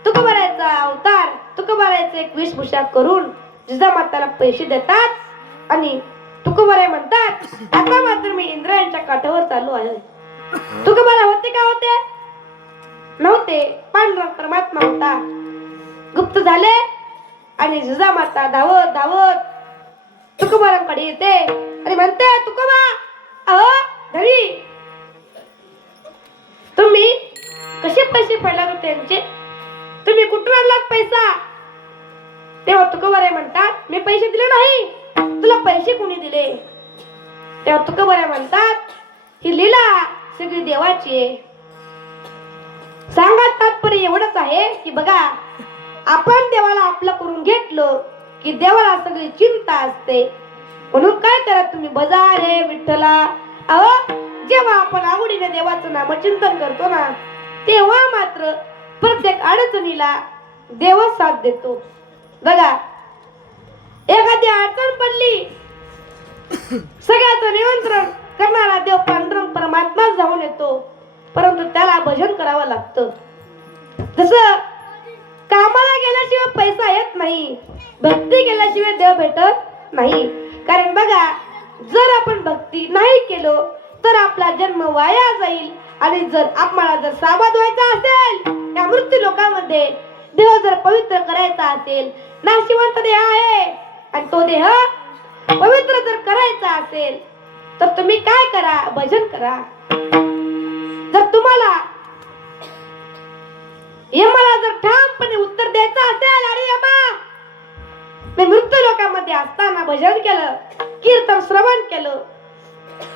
तुकोबाराचा अवतार, तुकोबाराचे एक वेशभूषा करून जिजामाताला पैसे देतात आणि तुकोबाराय म्हणतात आता मात्र मी इंद्रायणच्या काठावर चालू आहे. तुकोबाराय होते का होते नव्हते. पांडुरंग परमात्मा होता. गुप्त झाले आणि जिजामाता धावत धावत तुकोबारांकडे येते आणि म्हणते तुकोबा अहो धरी तुम्ही कसे पैसे फेडलात त्यांचे, तुम्ही कुठून आणलात पैसा. तेव्हा तुकोबाराय म्हणतात मी पैसे दिले नाही. तुला पैसे कोणी दिले. तेव्हा तुकोबाराय म्हणतात ही लीला सगळी देवाची आहे. सांगा तात्पर्य एवढंच आहे की बघा आपण देवाला आपलं करून घेतलं की देवाला सगळी चिंता असते. म्हणून काय करा तुम्ही बजार रे विठ्ठला. अहो जेव्हा आपण आवडीने देवाचं नामचिंतन करतो ना तेव्हा मात्र प्रत्येक अडचणीला देव साथ देतो. बघा एखादी अडचण पडली सगळ्याचं नियंत्रण करणारा देव पांडुरंग परमात्मा जाऊन येतो. परंतु त्याला भजन करावं लागतं. जसं कामाला गेल्याशिवाय पैसा येत नाही, भक्ती केल्याशिवाय देव भेटत नाही. कारण बघा जर आपण भक्ती नाही केलो तर आपला जन्म वाया जाईल. आणि जर आम्हाला जर साबाद व्हायचा असेल या मृत्यू लोकांमध्ये, देव जर पवित्र करायचा असेल, नाशिवंत देह आहे आणि तो देह पवित्र जर करायचा असेल तर तुम्ही काय करा भजन करा. जर तुम्हाला यमाला जर ठामपणे उत्तर द्यायचं असेल अरे यमा मी मृत्यू लोकांमध्ये असताना भजन केलं, कीर्तन श्रवण केलं,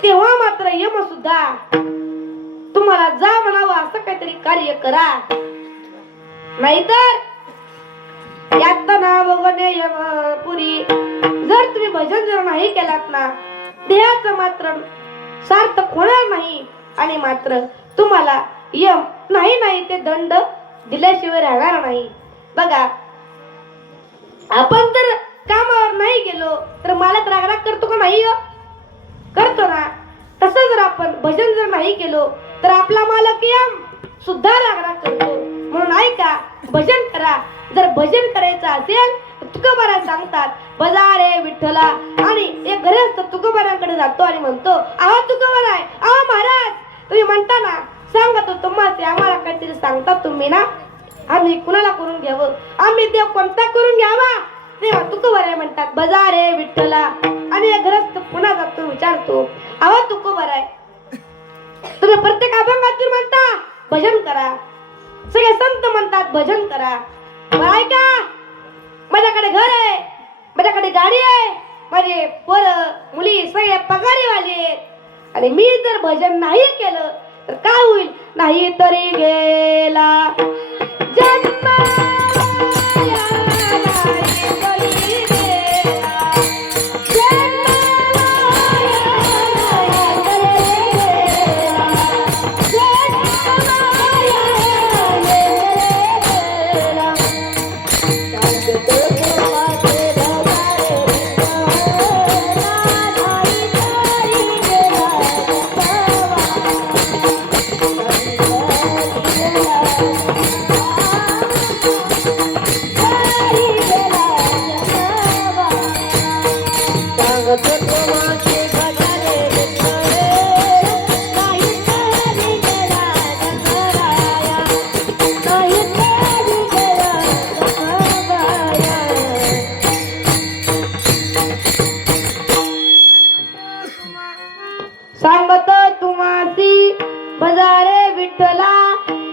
तेव्हा मात्र यम सुद्धा तुम्हाला जा म्हणावं असं काहीतरी कार्य करा. नाहीतर यातना बघणे यमपुरी जर तुम्ही भजन जर नाही केलात ना देहाचं मात्र सार्थक होणार नाही आणि मात्र तुम्हाला यम नाही ते दंड दिल्याशिवाय राहणार नाही. बघा आपण जर कामावर नाही गेलो तर मालक रागराग करतो का नाही करतो ना. तसं जर आपण भजन जर नाही केलो तर आपला मालक यम सुद्धा रागराग करतो. म्हणून ऐका भजन करा. जर भजन करायचं असेल तुकोबाराय सांगतात बजारे विठ्ठला. आणि एक गृहस्थ तुकोबारांकडे जातो आणि म्हणतो आहो तुकोबाराय आहो महाराज तुम्ही म्हणता ना सांगतो तुम्हाला आम्हाला काहीतरी सांगता तुम्ही ना आम्ही कुणाला करून घ्यावं, आम्ही देव कोणता करून घ्यावा. तेव्हा तुकोबाराय म्हणतात बजारे विठ्ठला. आणि एक गृहस्थ पुन्हा जातो विचारतो आहो तुकोबाराय तुम्ही प्रत्येक अभंगातून म्हणता भजन करा, सगळे संत म्हणतात भजन करा. ऐका माझ्याकडे घर आहे, माझ्याकडे गाडी आहे, माझे पोरं मुली सगळे पगारीवाले आहेत आणि मी जर भजन नाही केलं तर काय होईल. नाही तरी गेला जन्म सांगत तुम्हासी बजारे विठ्ठला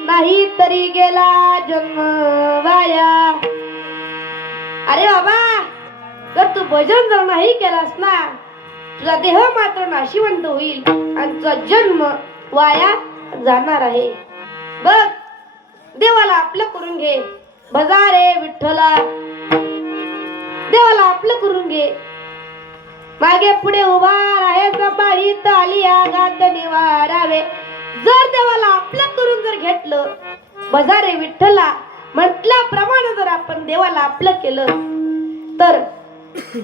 नाही तरी गेला जन्म वाया. अरे बाबा जर तू भजन जर नाही केलास ना तुझा देह मात्र नाशिवंत होईल आणि तुझा जन्म वाया जाणार आहे. बघ देवाला आपलं करून घे बजारे विठ्ठला. देवाला आपलं करून घे. मागे पुढे उभा राहे सबाहित आली आगात निवारावे. जर देवाला आपलं करून जर घेतलं बजारे विठ्ठला म्हटल्याप्रमाणे जर आपण देवाला आपलं केलं तर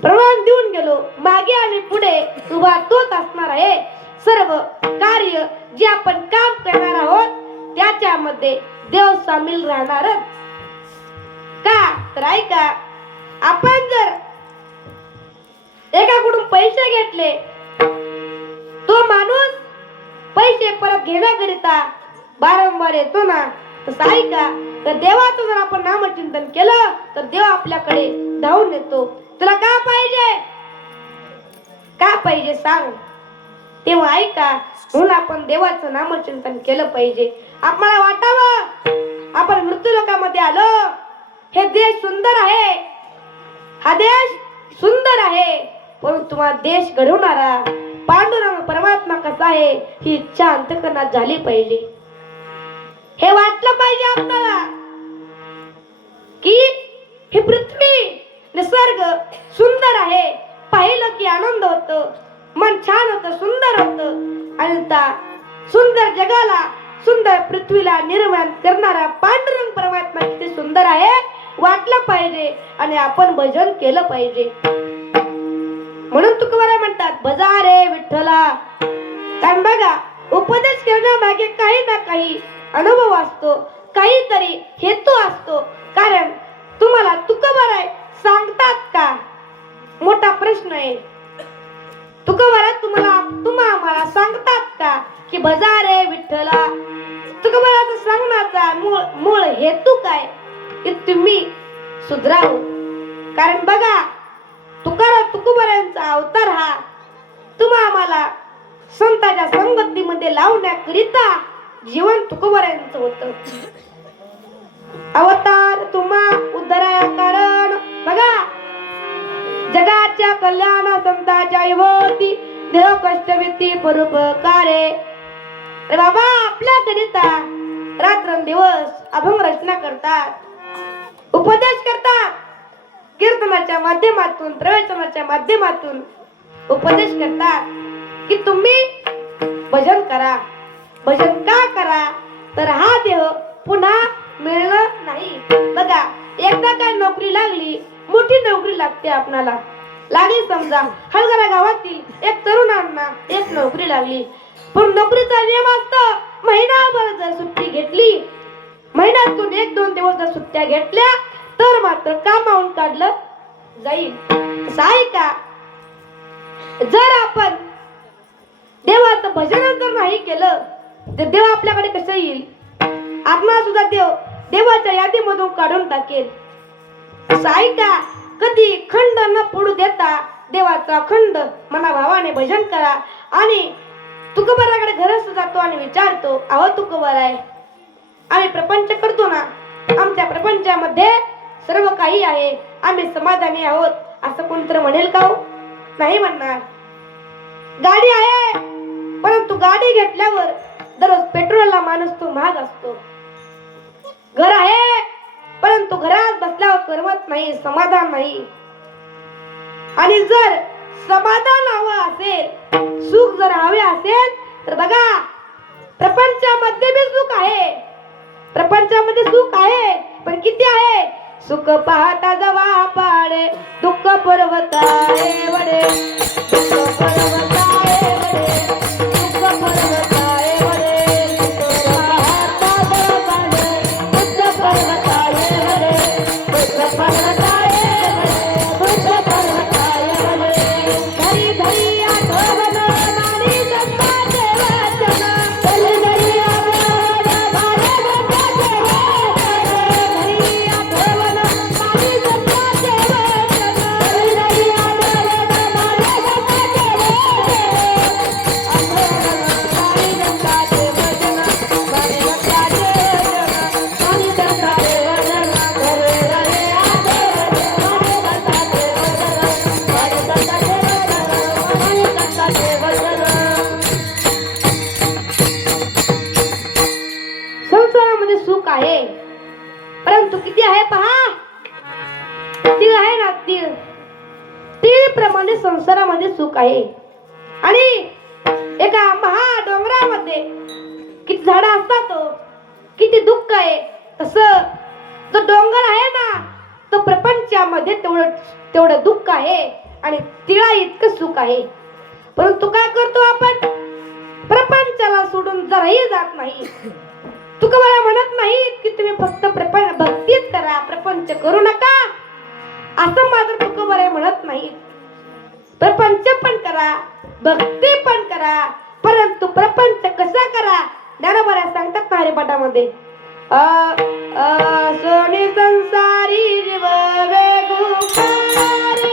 प्रमाण देऊन गेलो मागे आणि पुढे उभा तोच असणार आहे. सर्व कार्य जे आपण काम करणार आहोत त्याच्यामध्ये देव सामील राहणारच. का तर ऐका आपण जर एकाकडून पैसे घेतले, तो माणूस पैसे परत घेण्याकरिता वारंवार येतो ना, तसं आहे का? तर देवाचं जर आपण नामचिंतन केलं तर देव आपल्याकडे धावून येतो. तुला का पाहिजे, का पाहिजे सांग, तेव्हा ऐका. म्हणून आपण देवाचं नामचिंतन केलं पाहिजे. आपल्याला वाटावं आपण मृत्यू लोकामध्ये आलो, हे देश सुंदर आहे, हा देश सुंदर आहे, परंतु हा देश घडवणारा पांडुरंग परमात्मा कसा आहे ही इच्छा अंतःकरणात झाली पाहिजे. हे वाटलं पाहिजे आपल्याला की ही पृथ्वी निसर्ग सुंदर आहे, पाहिलं की आनंद होतो, मन छान होतं, सुंदर होतं. आणि त्या सुंदर जगाला, सुंदर पृथ्वीला निर्माण करणारा पांडुरंग परमात्मा किती सुंदर आहे वाटलं पाहिजे आणि आपण भजन केलं पाहिजे. म्हणून तुकोबाराय म्हणतात भजा रे विठ्ठला. कारण बघा, उपदेश करण्यामागे काही ना काही अनुभव असतो, काहीतरी हेतू असतो. कारण तुम्हाला तुकोबाराय सांगतात का, मोठा प्रश्न आहे. तुकोबाराय तुम्हा आम्हाला सांगतात का की भजा रे विठ्ठला. तुकोबाराचा सांगण्याचा मूळ हेतू काय, की तुम्ही सुधराव. कारण बघा, तुकोबारायांचा अवतार हा तुम्हा आम्हाला संतांच्या संगतीमध्ये लावण्याकरिता जीवन तुकोबारायांचं होतं. अवतार तुम्हा उद्धराया कारण. बघा, जगाच्या कल्याण संतांच्या युवती देव कष्टविती परोपकारे. अरे बाबा, आपल्याकरिता रात्रंदिवस अभंग रचना करतात, उपदेश करतात, कीर्तनाच्या माध्यमातून, प्रवचनाच्या माध्यमातून उपदेश करतात की तुम्ही भजन करा. भजन का करा, तर हा देह पुन्हा मिळणार नाही. बघा, एकदा काय नोकरी लागली, मोठी नोकरी लागते आपणाला, लागली समजा हलगरा गावातील एक तरुणांना एक नोकरी लागली, पण नोकरीचा नियम असतो महिनाभर जर सुट्टी घेतली, महिन्यातून 1-2 दिवस जर सुट्ट्या घेतल्या तर मात्र कामावून काढलं जाईल. आहे का? जर आपण देवाचं भजन जर नाही केलं तर देव आपल्याकडे कसं येईल? आपणाला सुद्धा देवाच्या यादीमधून काढून टाकेल. आहे का? कधी खंड न पडू देता देवाचा खंड मना भावाने भजन करा. आणि तुकोबाराकडे घरच जातो आणि विचारतो, अहो तुकोबाराय, आम्ही प्रपंच करतो ना, आमच्या प्रपंचामध्ये सर्व काही आहे, आम्ही समाधानी आहोत, असं कोणतरी म्हणेल का? हो, नाही म्हणणार. गाडी आहे, परंतु गाडी घेतल्यावर दररोज पेट्रोलला माणूस तो महाग असतो. घर आहे, परंतु घरात बसल्यावर करमत नाही, समाधान नाही. आणि जर समाधान हवं असेल, सुख जर हवे असेल, तर बघा, प्रपंचामध्ये बी सुख आहे, प्रपंचामध्ये सुख आहे, पण किती आहे? सुख पाहता जवा पाडे, दुःख पर्वताए वडे, दुःख पर्वताए वडे, दुःख पर्वताए वडे, सुख पाहता जवा पाडे, दुःख पर्वताए वडे, दुःख पर्वताए वडे, दुःख पर्वताए वडे. घरी घरी आठवण मारी संतांचे वाचन, घरी घरी आठवण मारी संतांचे वाचन, घरी आठवण मारी संतांचे वाचन, घरी घरी आठवण मारी संतांचे संसारामध्ये सुख आहे, परंतु किती आहे पहा. तीळ आहे ना, तीळ, तीळप्रमाणे संसारामध्ये सुख आहे. आणि एका महा डोंगरामध्ये किती झाडं असतात, किती दुःख आहे. तसं तो डोंगर आहे ना, तो प्रपंचामध्ये तेवढं दुःख आहे आणि तिळा इतकं सुख आहे. परंतु काय करतो आपण? प्रपंचाला सोडून जराही जात नाही. तुकोबाराय म्हणत नाहीत की तुम्ही फक्त भक्तीच करा, प्रपंच करू नका, असं मात्र तुकोबाराय म्हणत नाहीत. प्रपंच पण करा, भक्ती पण करा, परंतु प्रपंच कसा करा ज्ञानोबा सांगतात ना हरिपाठामध्ये सोनी संसारी जीव वेगुकारी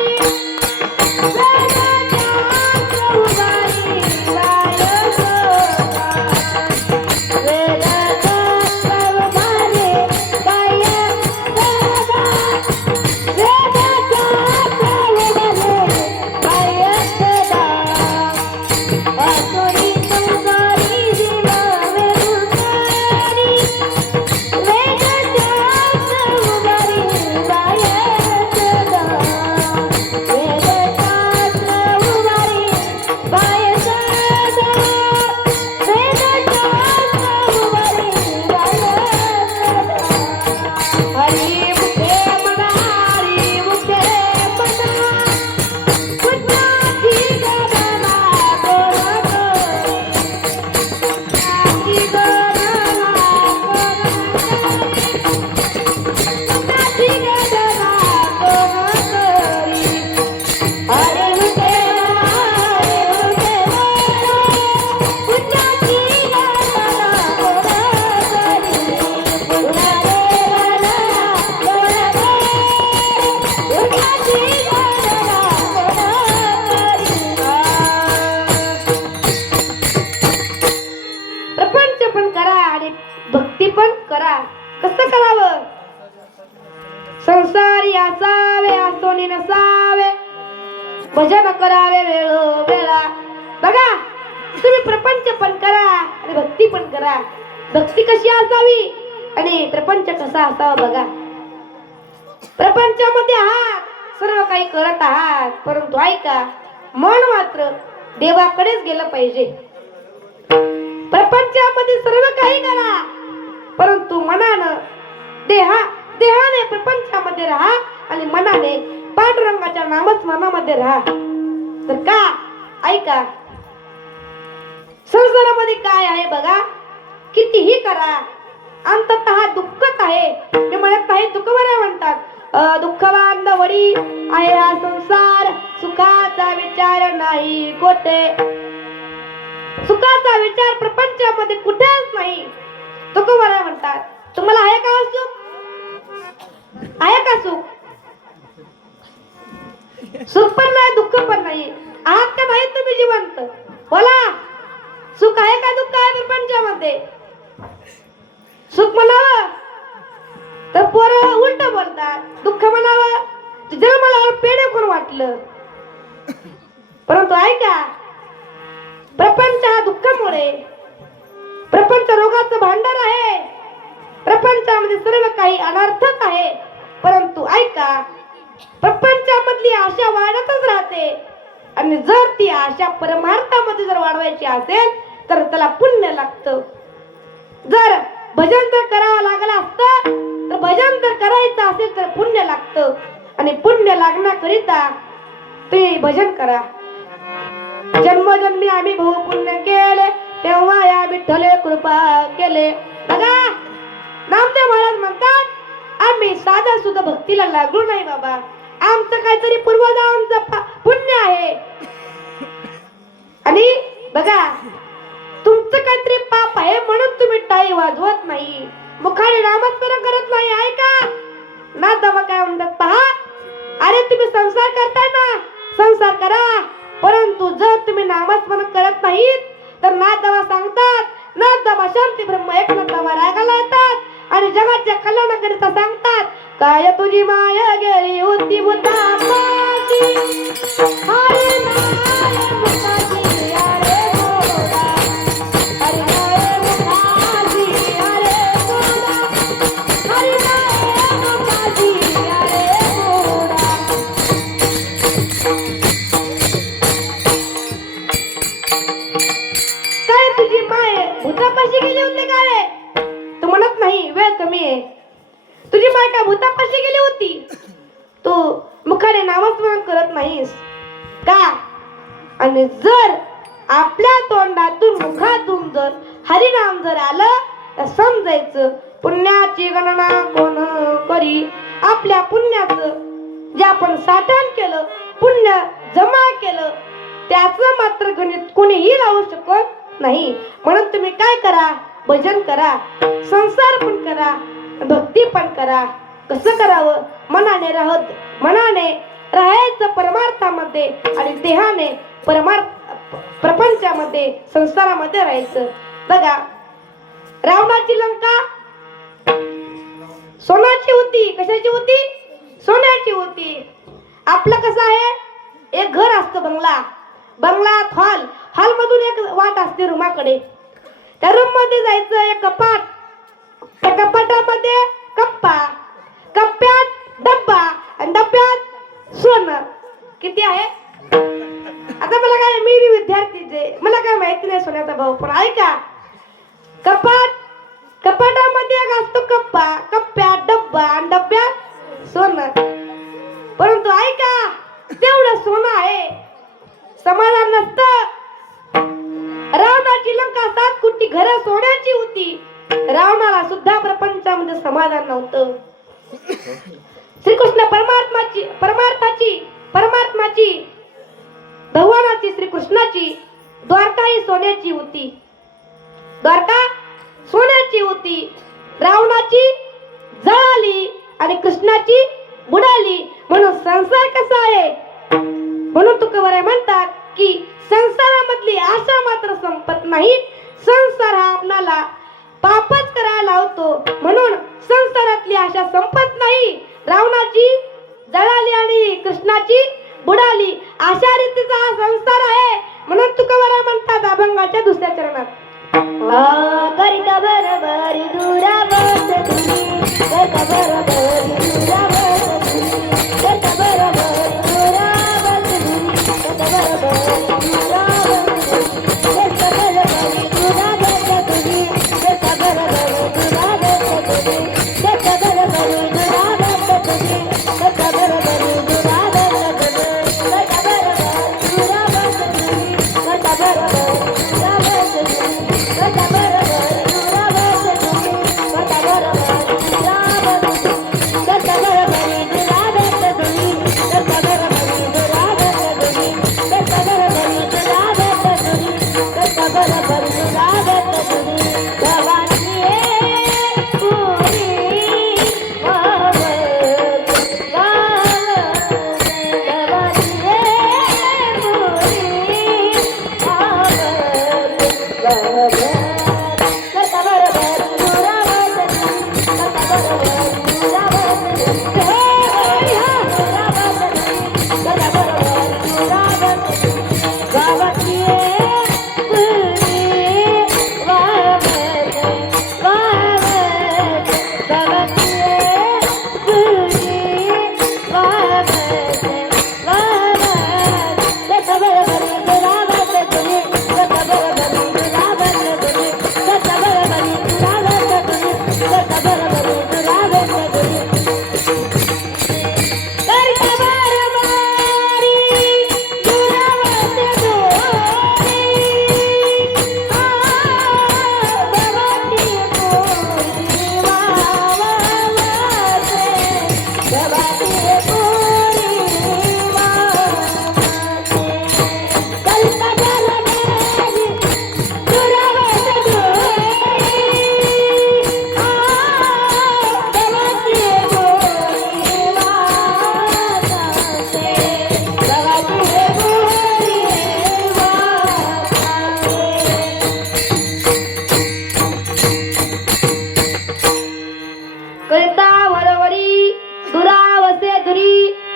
कसं करावं? संसारी असावे असोनी नसावे, भजन करावे वेळोवेळा. बघा तुम्ही प्रपंच पण करा आणि भक्ती पण करा. भक्ती कशी असावी आणि प्रपंच कसा असावा बघा. प्रपंचामध्ये आहात, सर्व काही करत आहात, परंतु ऐका मन मात्र देवाकडेच गेलं पाहिजे. प्रपंचामध्ये सर्व काही करा, परंतु मनानं देहाने प्रपंचामध्ये राहा आणि मनाने पांडुरंगाच्या नामस्मरणामध्ये राहा. तर का ऐका संसारामध्ये काय आहे बघा. कितीही करा अंततः दुःखच आहे. मी म्हणत नाही दुःख बरे म्हणतात. दुःखवान वडी आहे हा संसार, सुखाचा विचार नाही कोठे. सुखाचा विचार प्रपंचामध्ये कुठेच नाही. तुकोबाराय म्हणतात तुम्हाला आहे का सुख? आहे का सुख? सुख पण नाही दुःख पण नाही. आहात का नाही तुम्ही जिवंत? बोला सुख आहे का दुःख आहे प्रपंचामध्ये? सुख म्हणावं तर पोरं उलट बोलतात, दुःख म्हणावं जन्माला पेढे कोण वाटलं. परंतु ऐका प्रपंच हा दुःखामुळे, प्रपंच रोगाचं भांडार आहे. प्रपंचामध्ये सर्व काही अनर्थच आहे. परंतु ऐका प्रपंचामधली आशा वाढतच राहते आणि जर ती आशा परमार्थामध्ये जर वाढवायची असेल तर त्याला पुण्य लागतं. जर भजन जर करावं लागलं असतं तर भजन जर करायचं असेल तर पुण्य लागतं आणि पुण्य लागण्याकरिता तुम्ही भजन करा. जन्मजन्मी आम्ही बहु पुण्य केले तेव्हा या विठ्ठले कृपा केले. बघा नामदेव महाराज म्हणतात आम्ही साधा सुद्धा भक्तीला लागलो नाही बाबा, आमचं काहीतरी पूर्वजांचं पुण्य आहे. आणि बघा तुमचं काहीतरी पाप आहे म्हणून तुम्ही टाळी वाजवत नाही, मुखाने नामस्मरण करत नाही. ऐका ना दवा काय म्हणतात पहा. अरे तुम्ही संसार करताय ना, संसार करा, परंतु जर तुम्ही नामस्मरण करत नाहीत तर नाथदेवा सांगतात नाथदेवा शांती ब्रह्म एकनाथावा रागाला येतात आणि जगाच्या कल्याणाकरिता सांगतात काय तुझी माया गेली होती भूतापाशी, हरी नाय मुखाची अरे गोडा, हरी नाय मुखाची अरे गोडा, हरी नाय मुखाची अरे गोडा. काय तुझी माय भूतापाशी गेली होती का रे? तू म्हणत नाही वेळ कमी आहे. तुझी माय काय भूतापाशी गेली होती? तू मुखाने नामस्मरण करत नाहीस का? आणि जर आपल्या तोंडातून मुखातून जर हरिनाम जर आलं तर समजायचं पुण्याची गणना कोण करी. आपल्या पुण्याचं जे आपण साठवण केलं पुण्य जमा केलं त्याचं मात्र गणित कोणीही लावू शकत नाही. म्हणून तुम्ही काय करा, भजन करा, संसार पण करा, भक्ती पण करा. कसं करावं? मनाने राहायचं परमार्थामध्ये आणि देहाने प्रपंचामध्ये, संसारामध्ये राहायचं. बघा, रावणाची लंका सोन्याची होती. कशाची होती? सोन्याची होती. आपलं कसं आहे, एक घर असतं, बंगलात हॉल मधून एक वाट असते रूमाकडे. त्या रूम मध्ये जायचं, एक कपाट, त्या कपाटामध्ये कप्प्यात डब्बा आणि डब्यात सोनं. किती आहे? आता मला काय, मी बी विद्यार्थीचे, मला काय माहिती नाही सोन्याचा भाव, पण ऐका, कपाटामध्ये एक असतो कप्प्यात डब्बा आणि डब्यात सोनं. परंतु ऐका, तेवढं सोनं आहे, समाधान नसतं. रावणाची लंका 7 कोटी घरं सोन्याची होती. रावणाला सुद्धा प्रपंचामध्ये समाधान नव्हतं. श्रीकृष्ण परमात्माची भगवानाची, श्रीकृष्णाची द्वारका ही सोन्याची होती. द्वारका सोन्याची होती. रावणाची जळाली आणि कृष्णाची बुडाली. म्हणून संसार कसा आहे, म्हणून तुकोबराय म्हणतात की संसारामधली आशा मात्र संपत नाही. संसार हा आपणाला पापच करायला लावतो. म्हणून संसारातली आशा संपत नाही. रावणाची जळाली आणि कृष्णाची बुडाली, अशा रीतीचा हा संसार आहे. म्हणून तुकोबराय म्हणतात अभंगाच्या 2ऱ्या चरणात, करिता बरोबरी दुरावत तुम्ही, करिता बरोबरी दुरावत तुम्ही, करिता बरोबरी दुरावत तुम्ही, करिता बरोबरी दुरावत तुम्ही, करिता बरोबरी दुरावत तुम्ही, करिता बरोबरी दुरावत तुम्ही, करिता बरोबरी दुरावत तुम्ही, करिता बरोबरी दुरावत तुम्ही, करिता बरोबरी दुरावत तुम्ही, करिता बरोबरी दुरावत तुम्ही, करिता बरोबरी दुरावत तुम्ही, करिता बरोबरी दुरावत तुम्ही, करिता बरोबरी दुरावत तुम्ही, करिता बरोबरी दुरावत तुम्ही, करिता बरोबरी दुरावत तुम्ही, करिता बरोबरी दुरावत तुम्ही.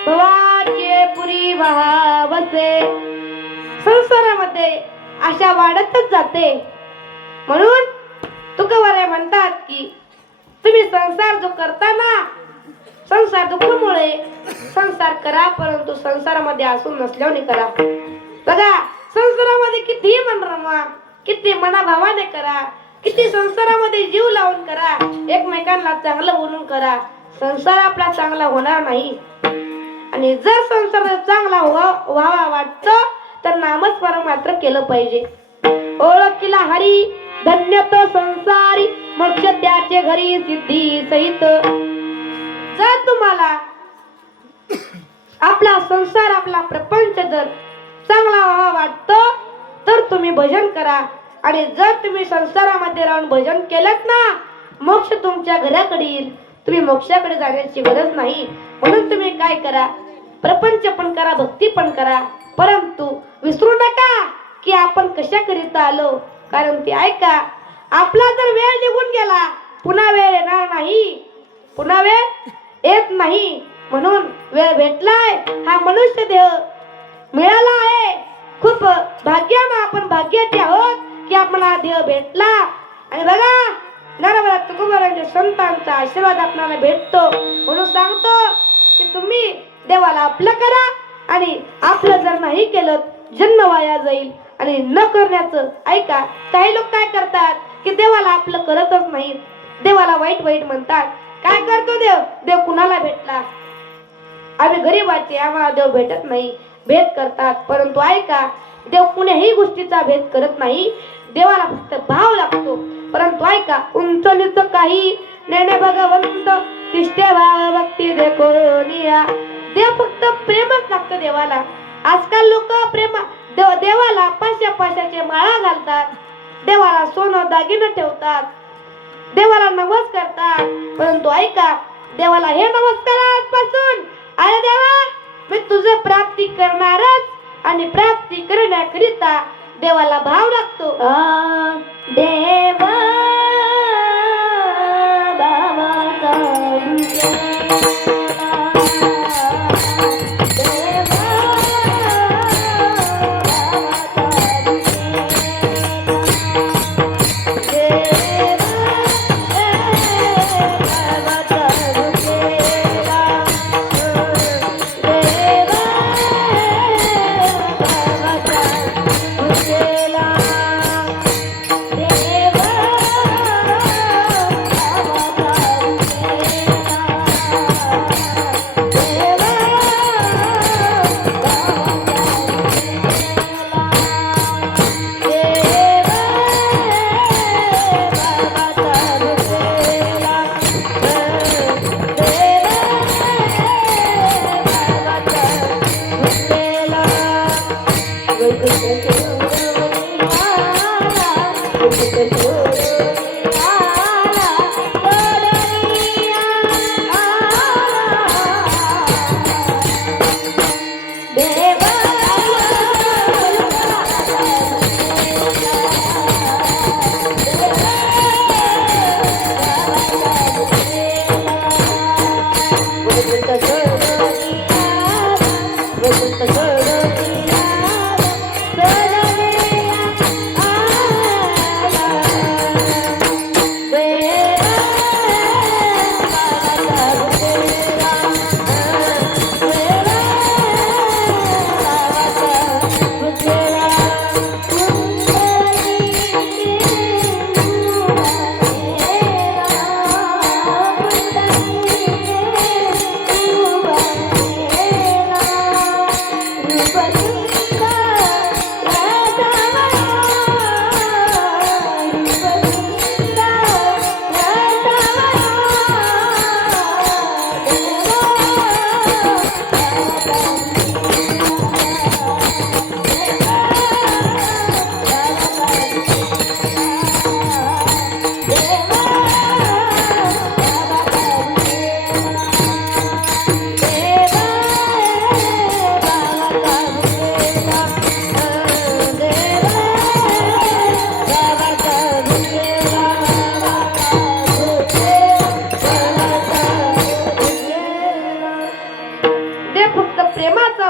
भवानी पुरी वावत संसारामध्ये आशा वाढतच जाते. म्हणून तुकोबराय म्हणतात की तुम्ही संसार जो करताना, संसार दुःखामुळे संसार करा, परंतु संसारामध्ये असून नसल्याने करा. बघा, संसारामध्ये किती मन रमवा, किती मनाभावाने करा, किती संसारामध्ये जीव लावून करा, एकमेकांना चांगलं बोलून करा, संसार आपला चांगला होणार नाही. आणि जर संसार चांगला व्हावा वाटतं तर नामस्मरण मात्र केलं पाहिजे. ओळखीला हरी धन्य तो संसारी, मोक्ष त्याचे घरी सिद्धी सहित. जर तुम्हाला आपला संसार आपला प्रपंच जर चांगला व्हावा वाटतो तर तुम्ही भजन करा. आणि जर तुम्ही संसारामध्ये राहून भजन केलं ना मोक्ष तुमच्या घराकडे येईल. तुम्ही मोक्षाकडे जाण्याची गरज नाही. म्हणून तुम्ही काय करा, प्रपंच पण करा, भक्ती पण करा, परंतु विसरू नका की आपण कशाकरिता आलो. कारण ते ऐका, आपला जर वेळ निघून गेला पुन्हा वेळ येणार नाही, पुन्हा वेळ येत नाही. म्हणून वेळ भेटलाय, हा मनुष्य देह मिळाला आहे. खूप भाग्यानं आपण भाग्याचे आहोत की आपण हा देह भेटला. आणि बघा ज्ञानोबा तुकोबारांच्या संतांचा आशीर्वाद आपल्याला भेटतो. म्हणून सांगतो की तुम्ही देवाला आपलं करा. आणि आपलं जर नाही केलं जन्म वाया जाईल. आणि न करण्याचं ऐका, काही लोक काय करतात की देवाला आपलं करतच नाहीत, देवाला वाईट वाईट म्हणतात. काय करतो देव, देव कुणाला भेटला, आम्ही गरीबाचे, आम्हाला देव भेटत नाही, भेद करतात. परंतु ऐका, देव कुण्याही गोष्टीचा भेद करत नाही, देवाला फक्त भाव लागतो. परंतु ऐका, उंच नीच काही नेणे भगवंत तिष्ठे भाव भक्ती देखो निया. देव फक्त प्रेमच लागतं देवाला. आजकाल लोक देवाला पाशाचे माळा घालतात, देवाला सोनं दागिनं ठेवतात, देवाला नमस्कार करतात. परंतु ऐका, देवाला हे नमस्कार आजपासून, अरे देवा मी तुझं प्राप्ती करणारच. आणि प्राप्ती करण्याकरिता देवाला भाव लागतो. देवा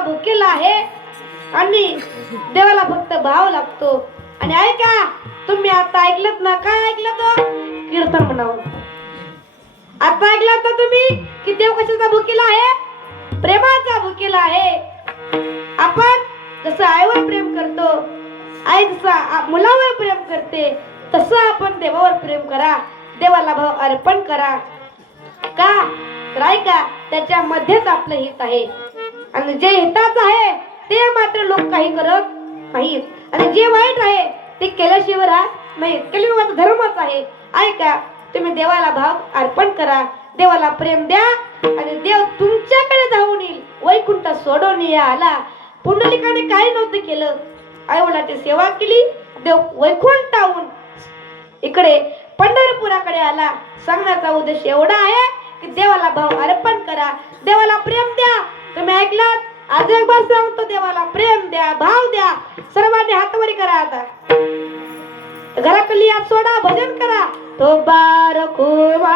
भुकेला आहे आणि देवाला फक्त भाव लागतो. आणि ऐका, तुम्ही आता ऐकलत ना, काय ऐकलं तो कीर्तन म्हणावं. आता ऐकलं तर तुम्ही की देव कशाचा भुकेला आहे, प्रेमाचा भुकेला आहे. आपण जसं आईवर प्रेम करतो, आई जसं मुलावर प्रेम करते, तसं आपण देवावर प्रेम करा, देवाला भाव अर्पण करा. का तर ऐका, त्याच्यामध्येच आपलं हित आहे. आणि जे हिताचं आहे ते मात्र लोक काही करत नाहीत. आणि जे वाईट आहे ते केल्याशिवाय राहत नाहीत. कलियुगाचा धर्मच आहे. ऐका, तुम्ही देवाला भाव अर्पण करा, देवाला प्रेम द्या आणि देव तुमच्याकडे धावून येईल. वैकुंठ सोडून या आला. पुंडलिकाने काही नव्हतं केलं, आई वडिलांची सेवा केली. देव वैकुंठाहून इकडे पंढरपुराकडे आला. सांगण्याचा उद्देश एवढा आहे की देवाला भाव अर्पण करा, देवाला प्रेम द्या. तुम्ही ऐकलात, आज एक बार सांगतो, देवाला प्रेम द्या, भाव द्या. सर्वांनी हातवरी करा. आता घराकडली यात सोडा, भजन करा. तो बारकुमाई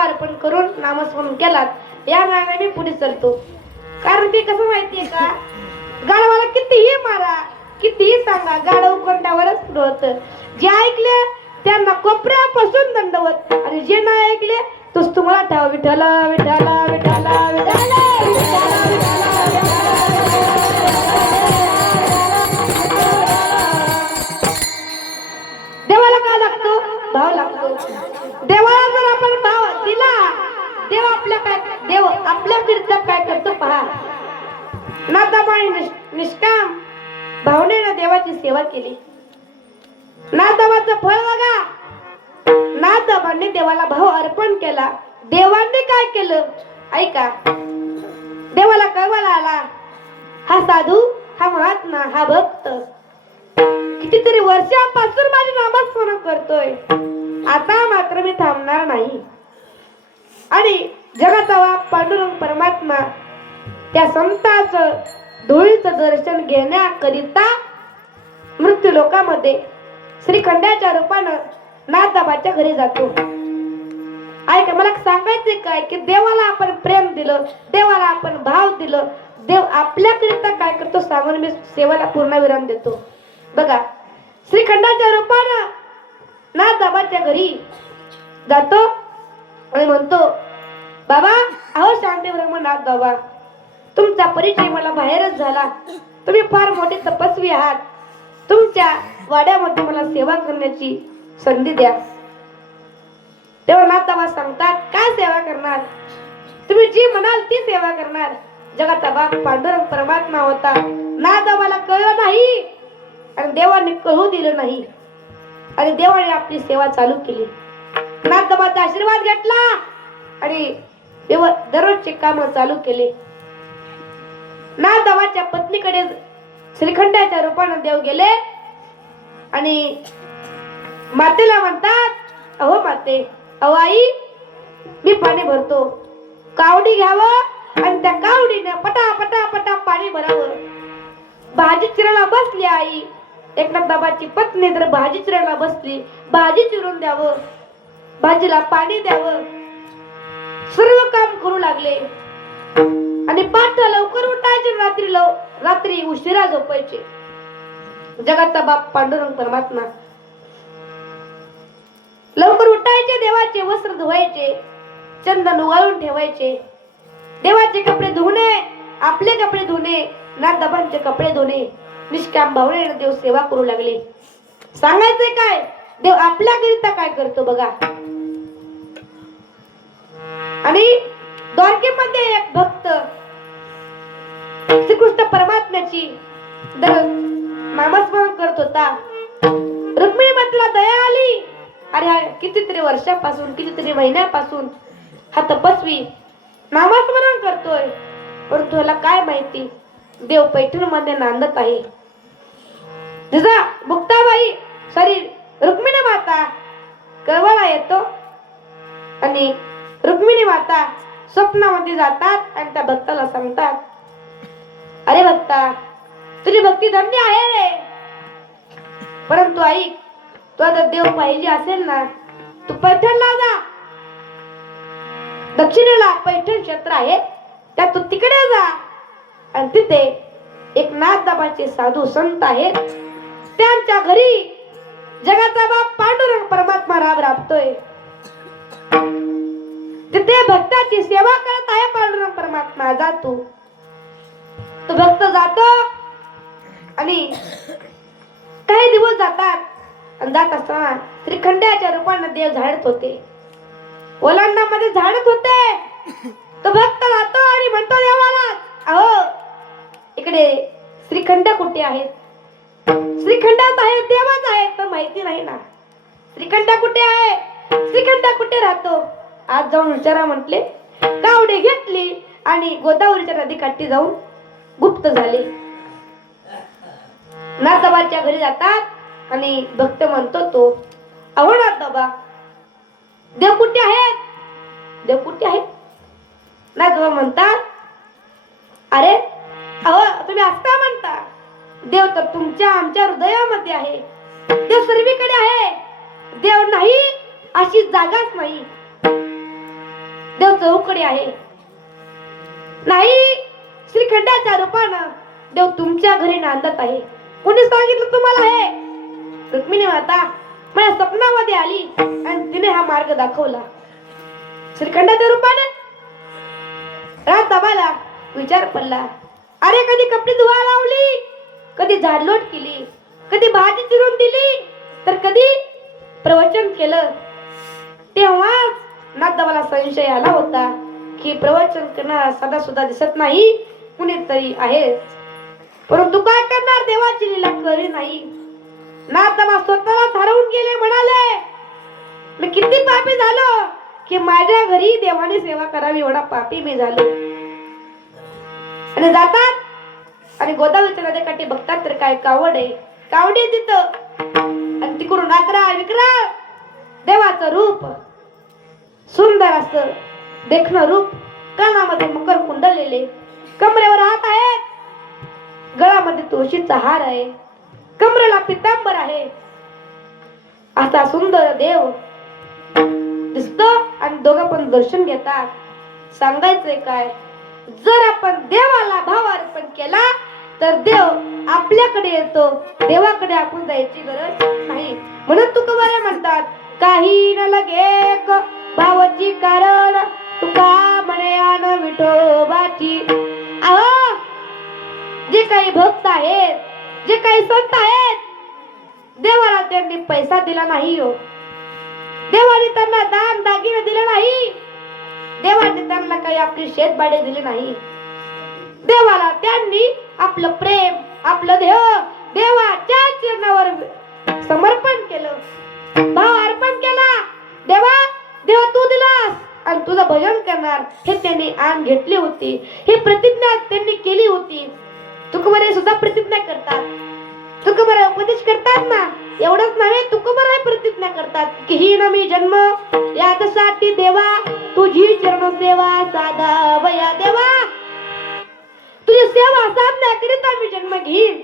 अर्पण करून नामस्मरण केलात, या मार्गाने मी पुढे चालतो. कारण ते कसं माहितीये का, गाढवाला कितीही मारा, कितीही सांगा, गाढव कोंडावरच पुढं होतं. जे ऐकले त्यांना कोपऱ्यापासून दंडवत, आणि जे नाही ऐकले तोच तुम्हाला ठाव. विठ्ठला विठ्ठला विठ्ठला विठ्ठला देवाला काय लागतो? भाव लागतो. देवाला जर आपण भाव दिला, देव आपल्याकरिता काय करतो पहा. नाथबाबांनी निष्काम भावनेनं देवाची सेवा केली. नाथबाबाचं फळ बघा. नाथबाबांनी देवाला भाव अर्पण केला. देवांनी काय केलं ऐका. देवाला कळवायला आला, हा साधू, हा महात्मा, हा भक्त कितीतरी वर्षापासून माझे नामस्मरण करतोय, आता मात्र मी थांबणार नाही. आणि जगाचा पांडुरंग परमात्मा त्या संतांचं धुळीचं दर्शन घेण्याकरिता मृत्यू लोकामध्ये श्रीखंडाच्या रूपानं नाथबाबाच्या घरी जातो. ऐका, मला सांगायचे काय की देवाला आपण प्रेम दिलं, देवाला आपण भाव दिलं, देव आपल्याकरिता काय करतो सांगून मी सेवेला पूर्णविराम देतो. बघा, श्रीखंडाच्या रूपानं नाथबाबाच्या घरी जातो आणि म्हणतो, बाबा, अहो शांती ब्रह्मनाथ बाबा, तुमचा परिचय मला बाहेरच झाला. तुम्ही फार मोठे तपस्वी आहात. तुमच्या वाड्यामध्ये मला सेवा करण्याची संधी द्या. तेव्हा नाथबाबा सांगतात, काय सेवा करणार? तुम्ही जी म्हणाल ती सेवा करणार. जगाचा बाप पांडुरंग परमात्मा होता. नाथबाबाला कळलं नाही आणि देवाने कळू दिलं नाही, आणि देवाने आपली सेवा चालू केली. नाथबाबाचा आशीर्वाद घेतला आणि देव दररोजचे काम चालू केले. नाथबाबाच्या पत्नीकडे श्रीखंडाच्या रूपाने देव गेले आणि मातेला म्हणतात, अहो माते, अहो आई, मी पाणी भरतो, कावडी घ्यावं आणि त्या कावडीने पटा पटा पटा पाणी भरावं. भाजी चिरायला बसली आई, एकनाथबाबाची पत्नी जर भाजी चिरायला बसली, भाजी चिरून द्यावं, भाजीला पाणी द्यावं, सर्व काम करू लागले आणि पाठ लवकर उठायचे, रात्री उशिरा झोपायचे. जगाचा बाप पांडुरंग परमात्मा लवकर उठायचे, देवाचे वस्त्र धुवायचे, चंदन उगाळून ठेवायचे, देवाचे कपडे धुणे, आपले कपडे धुणे, नाथबाबांचे कपडे धुणे, निष्काम भावनेने देव सेवा करू लागले. सांगायचंय काय, देव आपल्याकरिता काय करतो बघा. आणि द्वारकेमध्ये एक भक्त श्रीकृष्ण परमात्म्याची नामस्मरण करत होता. रुक्मिणी मातेला दया आली. अरे कितीतरी वर्षापासून, कितीतरी महिन्यापासून हा तपस्वी नामस्मरण करतोय, परंतु ह्याला काय माहिती देव पैठण मध्ये नांदत आहे. तुझा मुक्ताबाई सॉरी रुक्मिणी माता कळवळा येतो आणि रुक्मिणी माता स्वप्नामध्ये जातात आणि त्या भक्ताला सांगतात, अरे भक्ता, तुझी भक्ती धन्य आहे रे, परंतु ऐक, तू आता देव पाहिजे असेल ना, तू पैठणला जा. दक्षिणेला पैठण क्षेत्र आहे, त्या तू तिकडे जा आणि तिथे एक नाथबाबाचे साधू संत आहेत, त्यांच्या घरी जगाचा बाप पांडुरंग परमात्मा राब राबतोय. तिथे भक्ताची सेवा करत आहे पांडुरंग परमात्मा. जा तू. तो भक्त जातो आणि काही दिवस जातात आणि जात असताना श्रीखंडाच्या रूपाने देव झाडत होते, ओलांडामध्ये झाडत होते. तो भक्त जातो आणि म्हणतो देवाला, अहो इकडे श्रीखंड कुठे आहेत? श्रीखंडात आहेत, देवाच आहेत, पण माहिती नाही ना. श्रीखंड कुठे आहे? श्रीखंड कुठे राहतो? आज जाऊन विचारा म्हटले. कावडी घेतली आणि गोदावरीच्या नदीकाठी जाऊन गुप्त झाले. नाथबाबाच्या घरी जातात आणि भक्त म्हणतो तो, अहो नाथबाबा, देव कुठे आहेत? देव कुठे आहेत? नाथबाबा म्हणतात, अरे अहो तुम्ही असता म्हणता, देव तर तुमच्या आमच्या हृदयामध्ये आहे. देव सर्वीकडे आहे. देव नाही अशी जागाच नाही. देव चौकडे आहे. नाही, श्रीखंडाच्या रूपानं देव तुमच्या घरी नांदत आहे. कोणी सांगितलं तुम्हाला हे? रुक्मिणी माता माझ्या स्वप्नामध्ये आली आणि तिने हा मार्ग दाखवला. श्रीखंडाच्या रूपाने रातबाला विचार पडला, अरे कधी कपडे धुवा लावली, कधी झाडलोट केली, कधी भाजी चिरून दिली, तर कधी प्रवचन केलं. तेव्हा नाथबाला संशय आला होता की प्रवचन करणारा साधा सुद्धा दिसत नाही, कुणीतरी आहे. परंतु काय करणार, देवाची लीला कळली नाही. नाथबाबा स्वतःलाच हरवून गेले. म्हणाले, मी किती पापी झालो की माझ्या घरी देवाने सेवा करावी, एवढा पापी मी झालो. आणि जातात आणि गोदावरीच्या नदीकाठी बघतात तर काय कावड आहे. कावडी तिथं आणि तिकडून अकरा विक्राळ देवाचं रूप, सुंदर असं देखणं रूप, कानामध्ये मकर कुंडलेले, कमरेवर हात आहेत, गळामध्ये तुळशीचा हार आहे, कमरेला पितांबर आहे. असा सुंदर देव दिसतो आणि दोघं पण दर्शन घेतात. सांगायचंय काय, जर आपण देवाला भाव अर्पण केला तर देव आपल्याकडे येतो. देवाकडे आपण जायची गरज नाही. म्हणून तुकोबारे म्हणतात, काही न लगे भावाची कारण, तुका म्हणे आन विठोबाची. अहो जे काही भक्त आहेत, जे काही संत आहेत, देवाला त्यांनी पैसा दिला नाही हो. देवाने त्यांना दान दागिने दिले नाही. देवाने त्यांना काही आपली शेतबाडे दिले नाही. देवाला त्यांनी आपलं प्रेम, आपलं देह देवाच्या चरणावर समर्पण केलं, भाव अर्पण केला. देवा, देव तू दिलास आणि तुझं भजन करणार, हे त्यांनी आण घेतली होती. ही प्रतिज्ञा त्यांनी केली होती. तुकोबारे सुद्धा प्रतिज्ञा करतात. तुकोबारे उपदेश करतात ना, एवढंच नव्हे, तुकोबारे प्रतिज्ञा करतात की ही न मी जन्म यासाठी देवा, तुझी चरण सेवा साधा वया देवा. तुझी सेवा साधण्याकरिता मी जन्म घेईन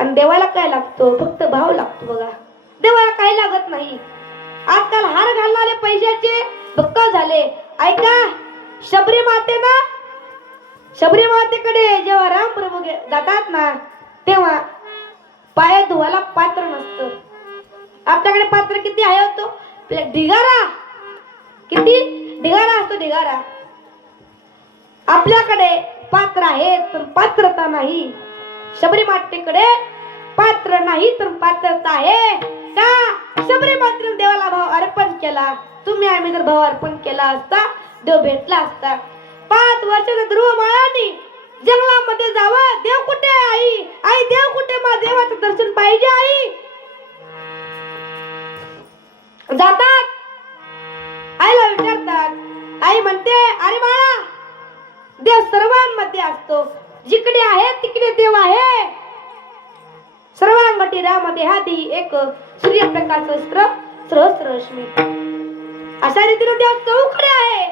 आणि देवाला काय लागतो? फक्त भाव लागतो बघा. देवाला काही लागत नाही. आजकाल हार घालणारे पैशाचे भक्कल झाले. ऐका, शबरी मातेकडे जेव्हा रामप्रभू जातात ना, तेव्हा पाय धुवायला पात्र नसतं. आपल्याकडे पात्र किती आहे होतो? ढिगारा. किती ढिगारा असतो, ढिगारा. आपल्याकडे पात्र आहे तर पात्रता नाही. शबरी मातेकडे पात्र नाही तर पात्रता आहे का? शबरी मातेने देवाला भाव अर्पण केला. तुम्ही आम्ही जर भाव अर्पण केला असता, देव भेटला असता. 5 वर्षाच्या ध्रुव बाळांनी जंगलामध्ये जावं. देव कुठे आहे आई? आई देव कुठे? मला देवाचं दर्शन पाहिजे आई. जातात, आईला विचारतात. आई म्हणते, अरे बाळा, देव सर्वांमध्ये असतो. जिकडे आहे तिकडे देव आहे. सर्वांमध्ये रामध्ये हाती एक सूर्यप्रकाश सहस्ररश्मी. अशा रीतीने देव चौकडे आहे.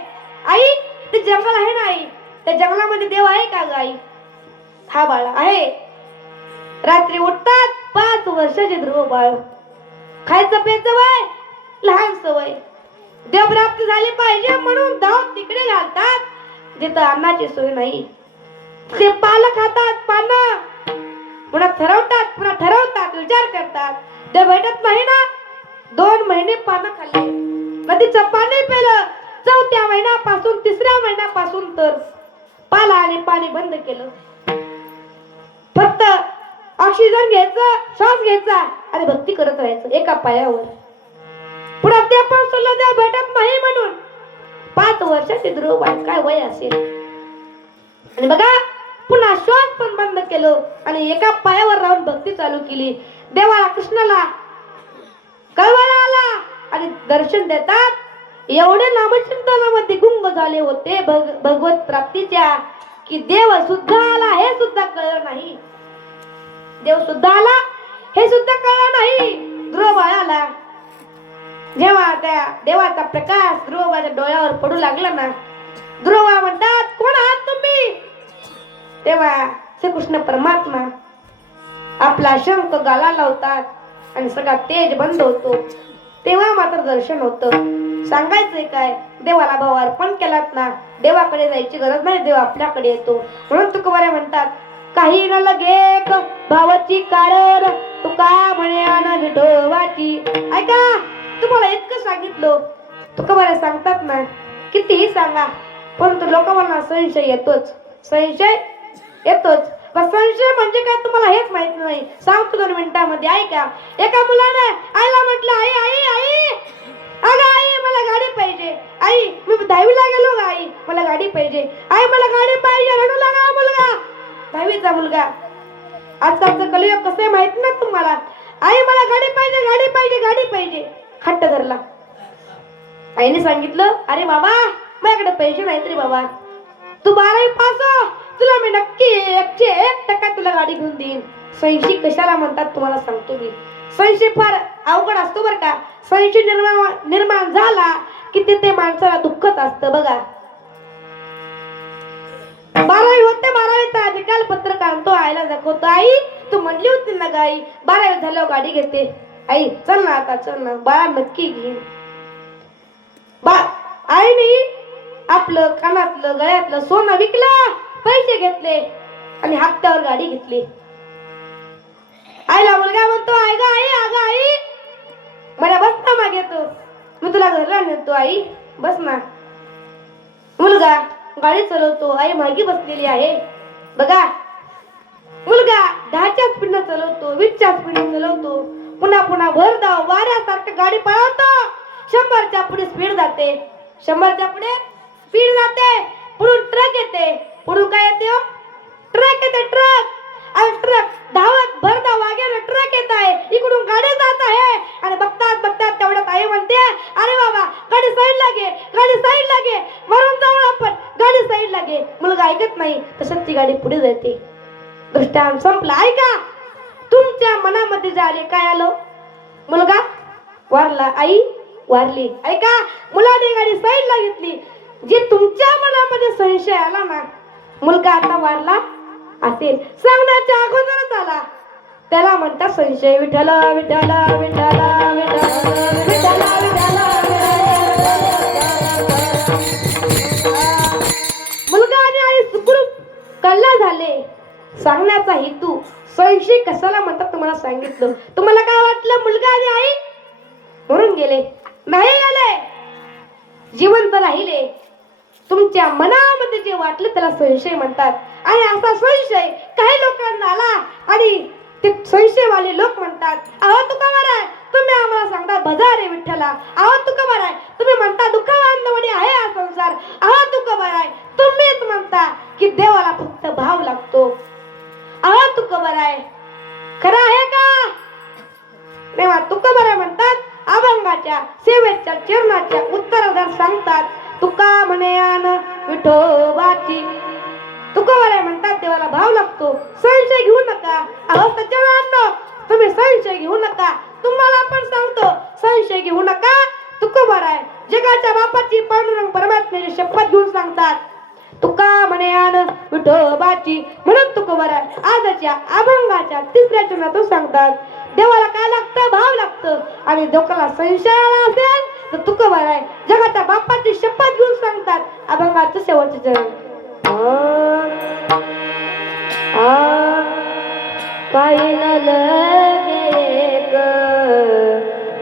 आई, ते जंगल आहे ना आई, त्या जंगलामध्ये देव आहे का ग आई? हा बाळा आहे. रात्री उठतात 5 वर्षाचे ध्रुव बाळ. खायचं प्यायचं वय, लहान सवय. देव प्राप्त झाली पाहिजे म्हणून धाव तिकडे घालतात जिथं अन्नाची सोय नाही. ते पालं खातात, पानं. पुन्हा ठरवतात, विचार करतात. देव भेटत नाही ना. 2 महिने पानं खाल्ले, नदीचं पाणी पिलं. 4थ्या महिन्यापासून 3ऱ्या महिन्यापासून तर पाला आणि पाणी बंद केलं. फक्त ऑक्सिजन घ्यायचं, श्वास घ्यायचा आणि भक्ती करत राहायचं एका पायावर. पुन्हा ते पण सुद्धा देव भेटत नाही म्हणून 5 वर्षाचे ध्रुव बाळ, काय वय असेल. आणि बघा, पुन्हा श्वास पण बंद केलं आणि एका पायावर राहून भक्ती चालू केली. देवाला, कृष्णाला कळवळा आला आणि दर्शन देतात. एवढे नामचिंतनामध्ये गुंग झाले होते भगवत प्राप्तीच्या, की देव सुद्धा आला हे सुद्धा कळलं नाही. देव सुद्धा आला हे सुद्धा कळलं नाही ध्रुव बाळाला. जेव्हा त्या देवाचा प्रकाश ध्रुव बाळाच्या डोळ्यावर पडू लागला ना, ध्रुव बाळ म्हणतात, कोण आहात तुम्ही? तेव्हा श्रीकृष्ण परमात्मा आपला शंख गाला लावतात आणि सगळा तेज बंद होतो. तेव्हा मात्र दर्शन होतं. सांगायचंय काय, देवाला भाव अर्पण केलात ना, देवाकडे जायची गरज नाही, देव आपल्याकडे येतो. म्हणून तुकोबारे म्हणतात, काही न लगे भावाची कारण तुका म्हणे आन विठोबाची. ऐका, तुम्हाला इतकं सांगितलं. तुकोबारे सांगतात ना, कितीही सांगा, परंतु लोकांना संशय येतोच. संशय येतोच. संशय म्हणजे काय तुम्हाला हेच माहित नाही. सांगतो 2 मिनिटांमध्ये. ऐका, एका मुलाने आईला म्हटलं, आई आई आई, अगं आई, मला गाडी पाहिजे. आई, मी 10वीला गेलो ग आई, मला गाडी पाहिजे. आई, मला गाडी पाहिजे. रडू लागा मुलगा, 10वीचा मुलगा. आजकालचं कलियुग कसं आहे माहित ना तुम्हाला. आई, मला गाडी पाहिजे, गाडी पाहिजे, गाडी पाहिजे. हट्ट धरला. आईने सांगितलं, अरे बाबा, माझ्याकडे पैसे नाहीत रे बाबा. तू 12वी पास हो, तुला मी नक्की 101% तुला गाडी घेऊन देईन. संशय कशाला म्हणतात तुम्हाला सांगतो मी. संशय फार अवघड असतो बरं का. संशय निर्माण झाला की ते माणसाला दुःखच असतं बघा. 12वी होते, 12वीचा निकाल पत्रक आणतो, आईला दाखवतो. आई, तू म्हणली होती ना गाई 12वी झाल्यावर गाडी घेते. आई, चल ना आता, चल ना बाळा, नक्की घेईन. आईने आपलं कानातलं गळ्यातलं सोनं विकलं, पैसे घेतले आणि हप्त्यावर गाडी घेतली. आईला मुलगा म्हणतो, आई ग आई, अगं आई, मला बस ना मागे, तू मी तुला घरला नेतो. आई, बस ना. मुलगा गाडी चालवतो, आई मागे बसलेली आहे. बघा, मुलगा 10च्या स्पीडनं चालवतो, 20च्या स्पीडनं चालवतो. पुन्हा पुन्हा भरधाव वाऱ्यासारखं गाडी पळवतो. 100च्या पुढे स्पीड जाते, 100च्या पुढे स्पीड जाते. पुढून ट्रक येते. पुढून काय येते? ट्रक येते, ट्रक. आणि ट्रक धावत भरधाव वाग्याने ट्रक येत आहे. इकडून गाडी जात आहे आणि बघतात तेवढ्यात आई म्हणते, अरे बाबा, गाडी साईडला घे, गाडी साईडला घे, मरून जाऊ आपण, गाडी साईडला घे. मुलगा ऐकत नाही, तसंच ती गाडी पुढे जाते. दृष्टांत संपला. ऐका, तुमच्या मनामध्ये जे आले, काय आलं? मुलगा वारला, आई वारली. ऐका, मुलाने गाडी साईडला घेतली. जे तुमच्या मनामध्ये संशय आला ना, मुलगा आता वारला असेल, सांगण्याच्या अगोदरच आला. त्याला म्हणतात संशय. विठ्ठल विठ्ठल विठ्ठल विठ्ठल विठ्ठल विठ्ठल. मुलगा आणि आई सुखरूप कल्ला झाले. सांगण्याचा हेतू संशय कशाला म्हणतात तुम्हाला सांगितलं. तुम्हाला काय वाटलं मुलगा आणि आई मरून गेले? नाही गेले, जिवंत राहिले. तुमच्या मनामध्ये जे वाटलं त्याला संशय म्हणतात. आणि असा संशय काही लोकांना आला आणि ते संशयवाले लोक म्हणतात, अहो तुकोबाराय तुम्ही आम्हाला सांगता भजा रे विठ्ठला. अहो तुकोबाराय तुम्ही म्हणता दुःखवांदवणी आहे हा संसार. अहो तुकोबाराय तुम्हीच म्हणता की देवाला फक्त भाव लागतो. अहो तुकोबाराय खरं आहे का? तेव्हा तुकोबाराय म्हणतात अभंगाच्या सेवेच्या चरणाच्या उत्तरार्धात सांगतात, तुका म्हणे आन विठोबाची. तुकोबाराय म्हणतात देवाला भाव लागतो. संशय घेऊ नका. अहो सज्जनांनो तुम्ही संशय घेऊ नका. तुम्हाला पण सांगतो संशय घेऊ नका. तुकोबाराय जगाच्या बापाची पांडुरंग परमात्म्याची शपथ घेऊन सांगतात, तुका म्हणे आन विठोबाची. म्हणून तुकोबाराय आजच्या अभंगाच्या तिसऱ्या चरणातून सांगतात देवाला काय लागतं? भाव लागतं. आणि डोक्याला संशय आला असेल तर तुकोबाराय जगाच्या बापाची शपथ घेऊन सांगतात अभंगाचं शेवटचे चरण. काही न लगे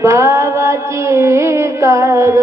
भावाची कार